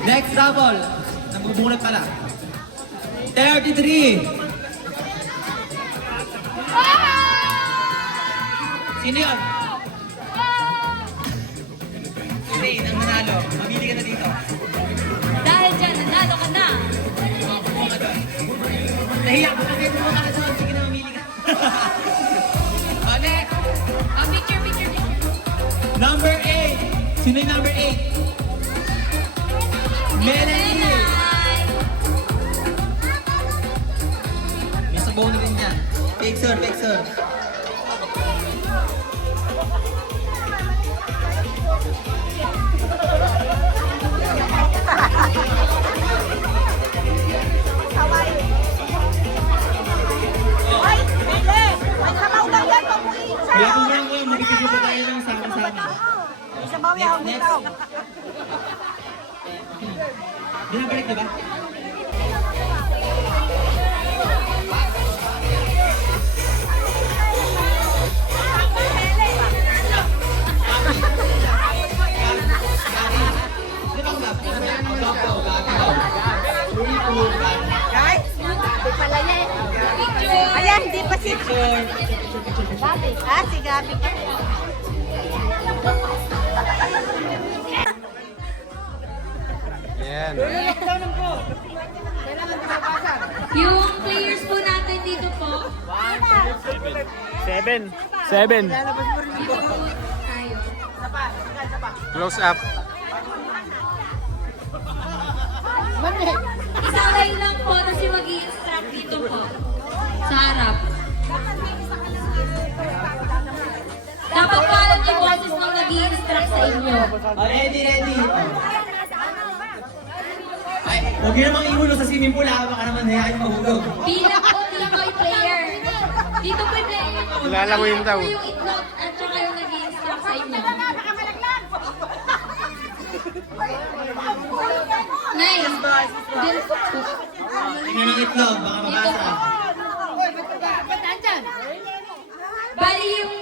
next double. Nagbubulat pala. 33. Sino yun? Rain ang nanalo. Mamili ka na dito. Dahil dyan, nanalo ka na. Nahiya ko kasi pumunta ka doon. Sige na, mamili ka. Next. Picture, picture, picture. Number 8. Sino yung number 8? Melanie. May sabaw na rin yan. Picture, picture. Kaya kung lang ko, magpipigil pa tayo ng sama-sama. Next. Binabalik, diba? Ayan, hindi pa si Picture. Ah, si Gabi. Yung players po natin dito po. 7. Dito po tayo. Close up. Isang line lang po, tapos yung mag-i-instruct dito po. Sa harap. Dapat po alam yung boses nung nag-i-instruct sa inyo. Ready, ready. Ay, huwag yun namang ihulo sa swimming pool ha. Baka naman hayaan yung mahulog. Bilang po dito yung player. Dito po yung player. Lalangoyin daw. Dito po yung itlog at saka yung nag-i-instruct sa inyo. Nice. Tingnan ng itlog, baka mabasa. Bali yung...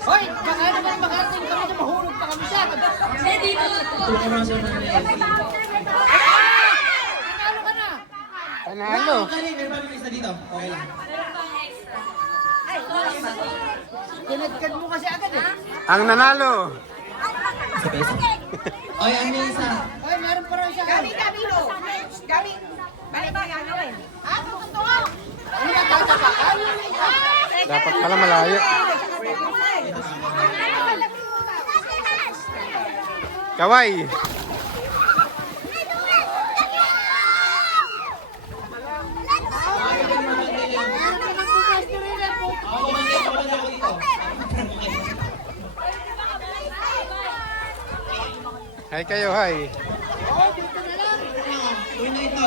Hoy, baka naman makarating kami na mahulog pa kami sa. Hindi, dito lang po. Tulungan siya ng Elsie. Nanalo ka na. Wow, okay, meron pa may isa dito. Okay lang. Kinagkad mo kasi agad eh. Ang nanalo. Isa pa isa. Oy, ano yung isa? Hoy, meron pa rin siya. Gabi, Gabi, no? Gabi, balik na yan, gawin. Ano ba tatapakan? Dapat pala malayo. Kaway. Ako kumangin, kumangin ako dito. Hi kayo, hi. Oo, dito na lang. Turn na ito.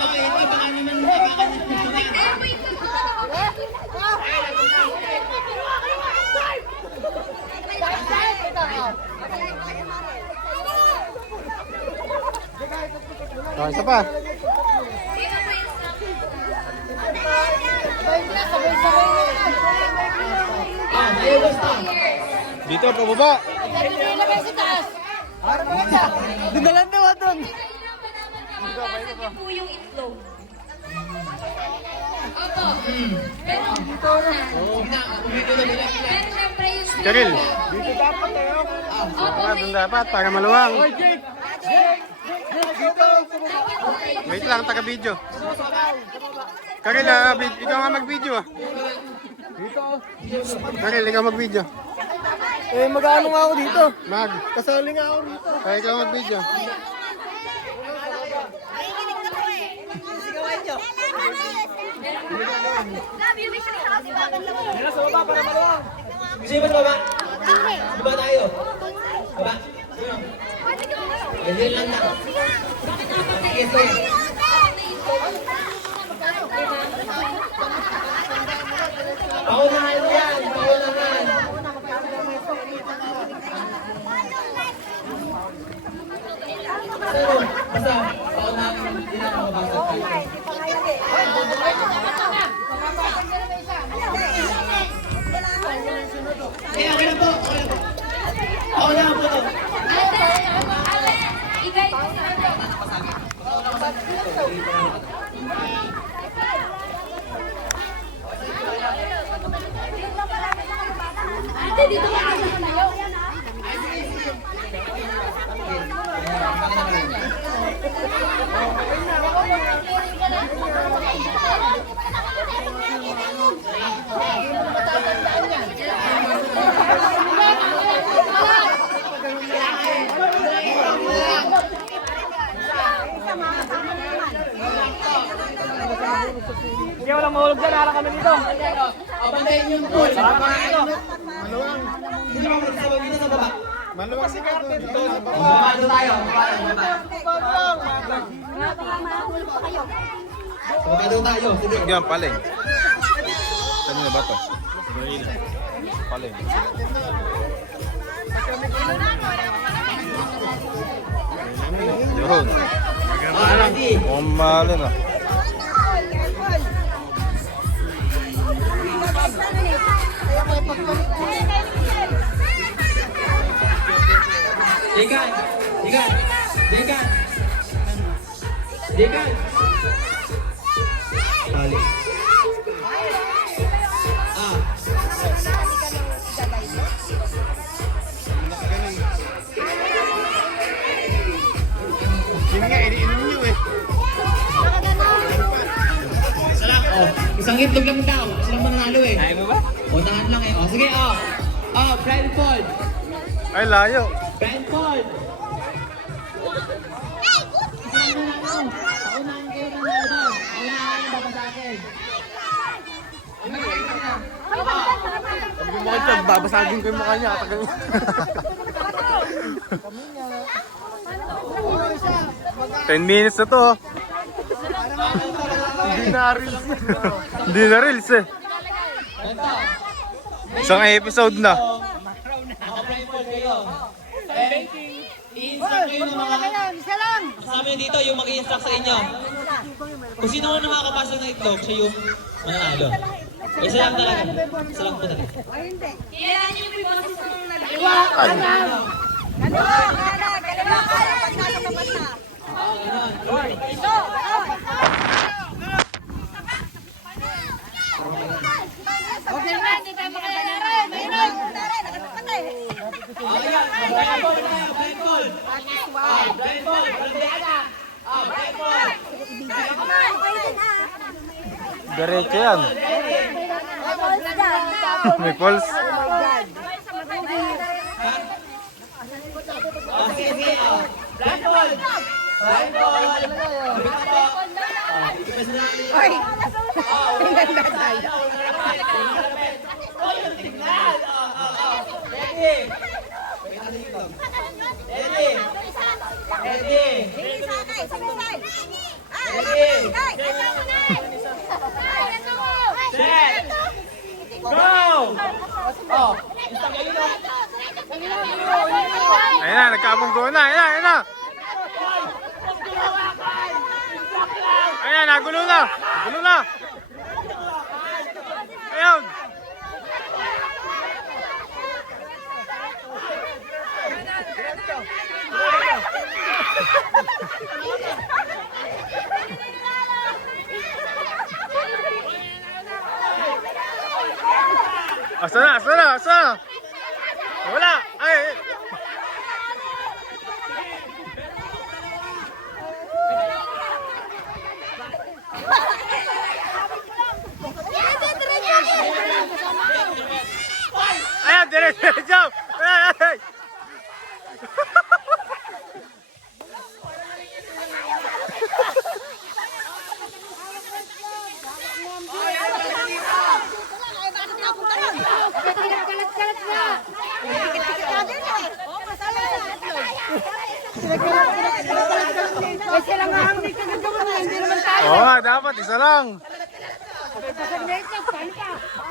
Okay, ito baka naman Oh, isa pa. Dito, pababa. Dinalan na ba doon? Mababasag niyo po yung itlog. Opo. Pero syempre yung Karil. Dito dapat Opo. Doon dapat, para maluwang. Wait lang, taga-video. Karil, ikaw nga mag-video ah. Karil, ikaw mag-video. Eh, mag-ano nga ako dito? Kasali nga ako dito. Ay, ikaw mag-video. Gusto niyo ba baba? Baba tayo. Baba. Ganyan lang na. Ito. Paunahan yan. Paunahan. Pero, basta, paunahan din ang mababasag kayo. Okay na po. Paunahan po to. Ikay. Ate, dito ka tayo. Hindi walang mahulog dyan, harap kami dito. Abantayin yung pool. Maluwang. Hindi mo magsasabag dito sa baba. Maluwang si Karil. Bumado tayo. Bumado tayo. Sige. Yan, paling. Kanina ba to? Paling. Yun. Ready? Mamalin ah. Dekan. Balik. Yun nga, iniinom nyo eh. Isang itlog lang daw. Isa lang mananalo eh. Kaya mo ba? Tahan lang eh. Sige, blindfold. Ay, layo. Blindfold. Paunahan kayo ng mga doon. Wala kayong baba sa akin. Bakit siya? Babasagin ko yung mukha niya. 10 minutes na to. Hindi na reels eh. Isang episode na. Naka-blindfold kayo. I-instruct kayo ng mga... Kasama nyo dito yung mag-i-instruct sa inyo. Kung sino ang nakakapasok ng itlog, siya yung mananalo. Isa lang talaga. Isa lang po talaga. Kailangan niyo yung boses ng Diretso yan. May pulse. Sige. Blindfold. Ay! Tingnan tayo. Ready? Ayan na, nagkabunggo na. Ayan na. Ayan, nagulo na. Ayan. Asa na? Wala. Ay. Ayan, diretso. Ay. Oo nga, dapat isa lang.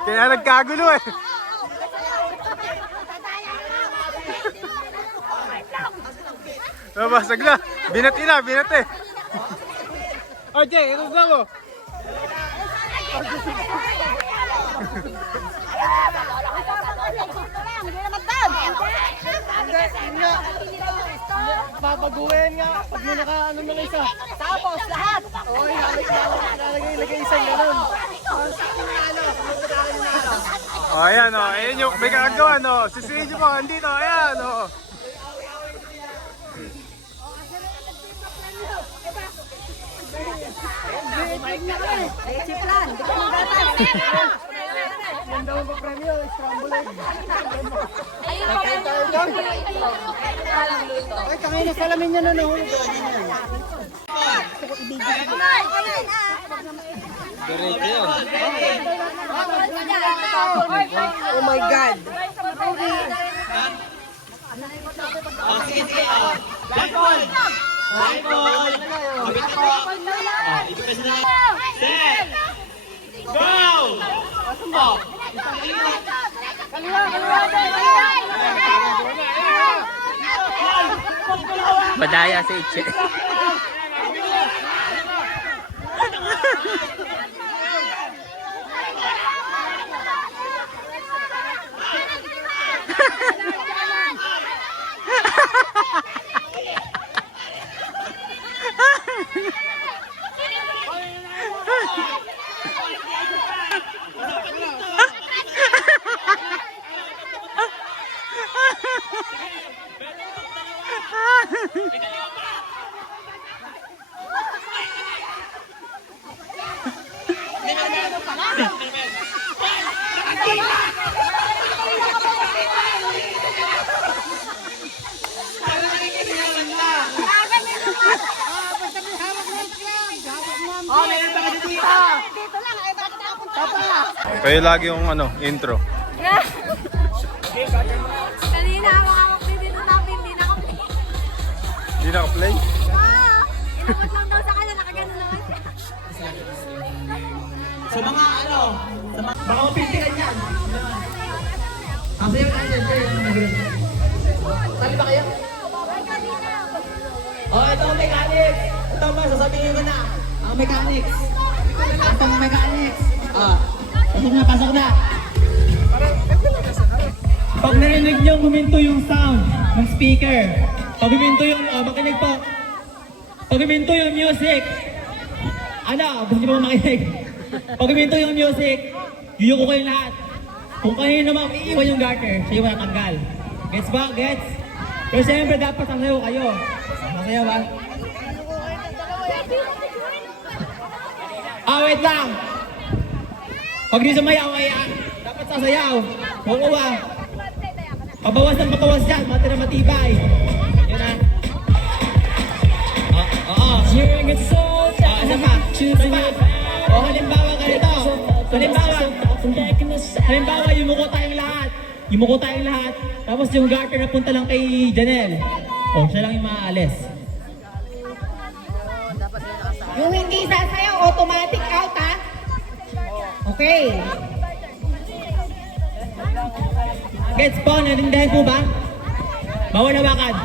Kaya nagkagulo eh. Nabasag na. Binat eh. RJ, ito na mo. Babaguhin nga pag may naka-ano na isa. Tapos lahat. Oo, ilalagay isa ganun. Oh, ayan o. Ayan yung may kakagawa no. Si Sergio po, andito. Ayan o. Yan daw ang premyo, scramble egg. Ay, kami na salamin niya na nahulog. Oh my God. Sige. Blindfold. Kapit mo. Ito kasi na. Set. Go! Badaya si Iche. Kayo lagi yung intro. Kanina ako dito namin, hindi naka-play. Hindi naka-play? Inabot lang daw sa kanya, nakagano naman. Sa mga baka mapintikan yan. Ang sayo na yan, Tali ba kayo? Oh, ito ang mechanics. Ito ba, sasabihin ko na. Ang mechanics. Ito ang mechanics. Pasok na. Pag narinig nyo, huminto yung sound ng speaker. Pag huminto yung, makinig po. Pag huminto yung music. Gusto nyo ba makinig? Pag huminto yung music, yuyuko ko yung lahat. Kung kanino naman iiwan yung garter, siya yung matanggal. Gets ba? Gets? Pero siyempre dapat sasayaw kayo. Masayaw ba? Wait lang! Pag di sumayaw, dapat sasayaw. Oo ba? Pabawas ng pabawas dyan, matira matibay. Yan na. Oo. Isa pa. O halimbawa ganito. Halimbawa yumuko tayong lahat. Tapos yung garter napunta lang kay Janelle. O siya lang yung maaalis. Yung hindi sasayaw, automatic out ha? Okay. gets po, narindahan po ba? Bawal hawakan.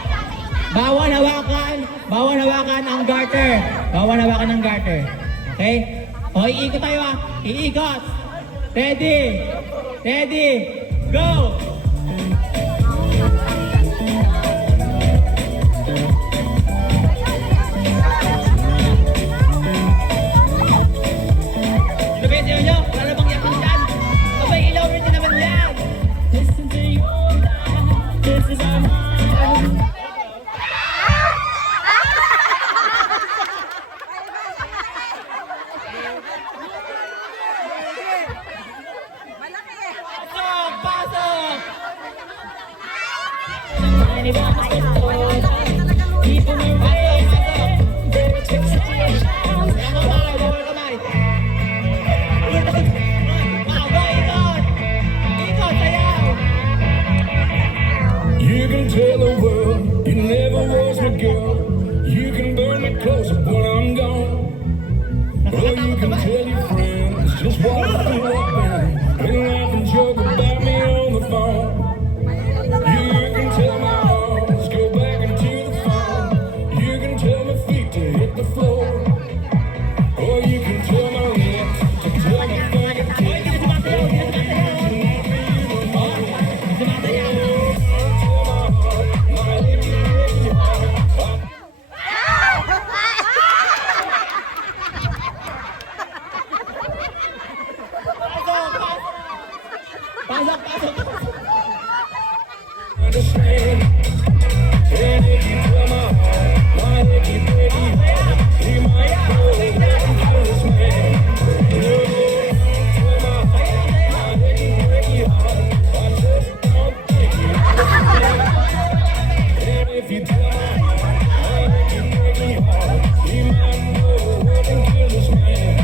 Bawal hawakan. Bawal hawakan ang garter. Bawal hawakan ang garter. Okay? O, iikot tayo ah. Iikot. Ready. Ready. Go! Sabihin niyo nyo, wala bang yakang dyan? Abay, ilaw rin naman yan. Listen to you. This is our pasok! You can tell the world you never was my girl. You can burn me close up when I'm gone. Or you can tell your friends just what I feel like and laugh and joke about me on the phone. You can tell my arms go back into the phone. You can tell my feet to hit the floor. Or you can tell my lips to tell my fingertips. Pasok, pasok! Understand. And if you tell my heart, my achy, achy heart, he might go and kill this man. Tell my heart, my achy, achy heart, I just don't think you. And if you tell my heart, my achy, achy heart, he might go and kill this man.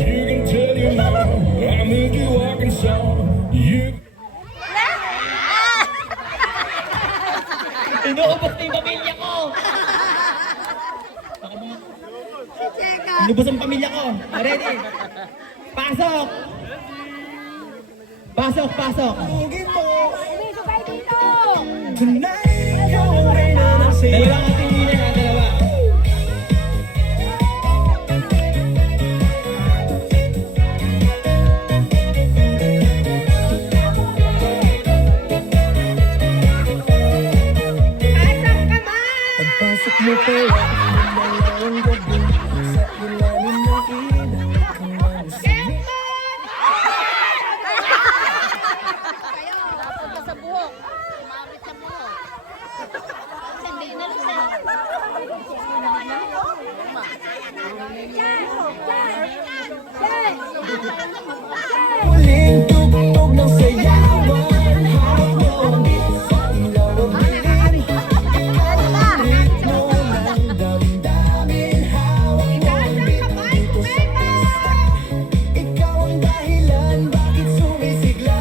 You can tell your mom I moved to Arkansas. You Inuubos na yung pamilya ko! Inubos ang pamilya ko. Ready? Pasok! Pasok, pasok! Dalawa ang tingin na, dalawa. Pagpasok mo pa lang, ang gabi sa ilalim ng ilaw kung ano sa Napunta sa buhok. Umabit sa buhok. Hindi na muling tugtog ng sayawan. Hawak mo ang beat sa ilaw ang dilim. Ritmo ng damdamin. Hawak mo ang beat dito sa pista. Ikaw ang dahilan bakit sumisigla.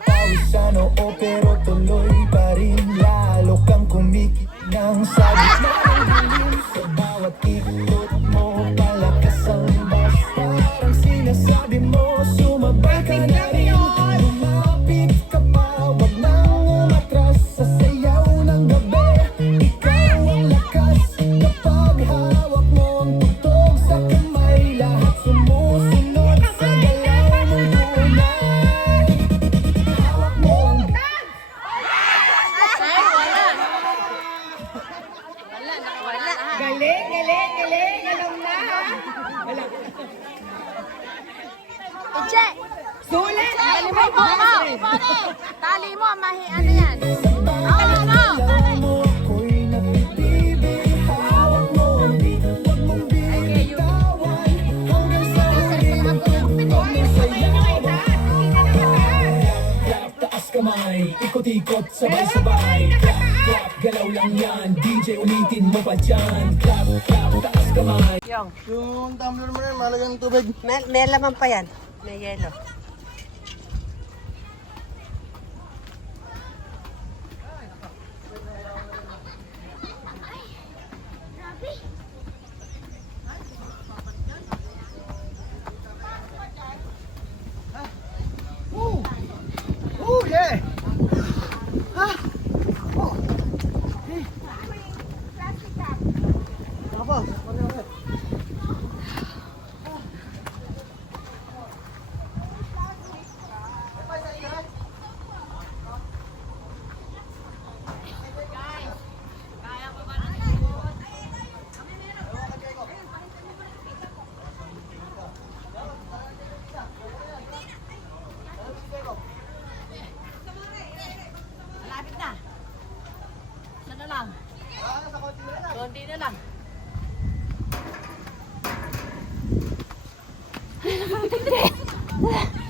Pawisan oo pero tuloy pa rin. Lalo kang kumikit ng sabit na ang dilim. Sa bawat ikot mo palakas ang bas. Parang sinasabi mo sumabay ka na rin. Lumapit ka pa, wag nang umatras. Sa sayaw ng gabi, ikaw ang lakas. Kapag hawak mo ang tugtog sa kamay, lahat sumusunod sa galaw mong tunay. Hawak mo ang Galing, galing, galing. Alam na ha. Che! Sulit. Tali mo, tali mo, ano yan? Tali mo! mo ako'y napipili. Hawak mo ang beat, wag mong binitawan. Hanggang sa huli ng tugtog ng sayawan. Clap, taas kamay, ikot-ikot, sabay-sabay. Clap, clap, galaw lang yan. DJ, ulitin mo pa dyan. Clap, clap, taas kamay. Yung tumbler mo rin, malagang tubig. May laman pa yan. May yelo. Hindi.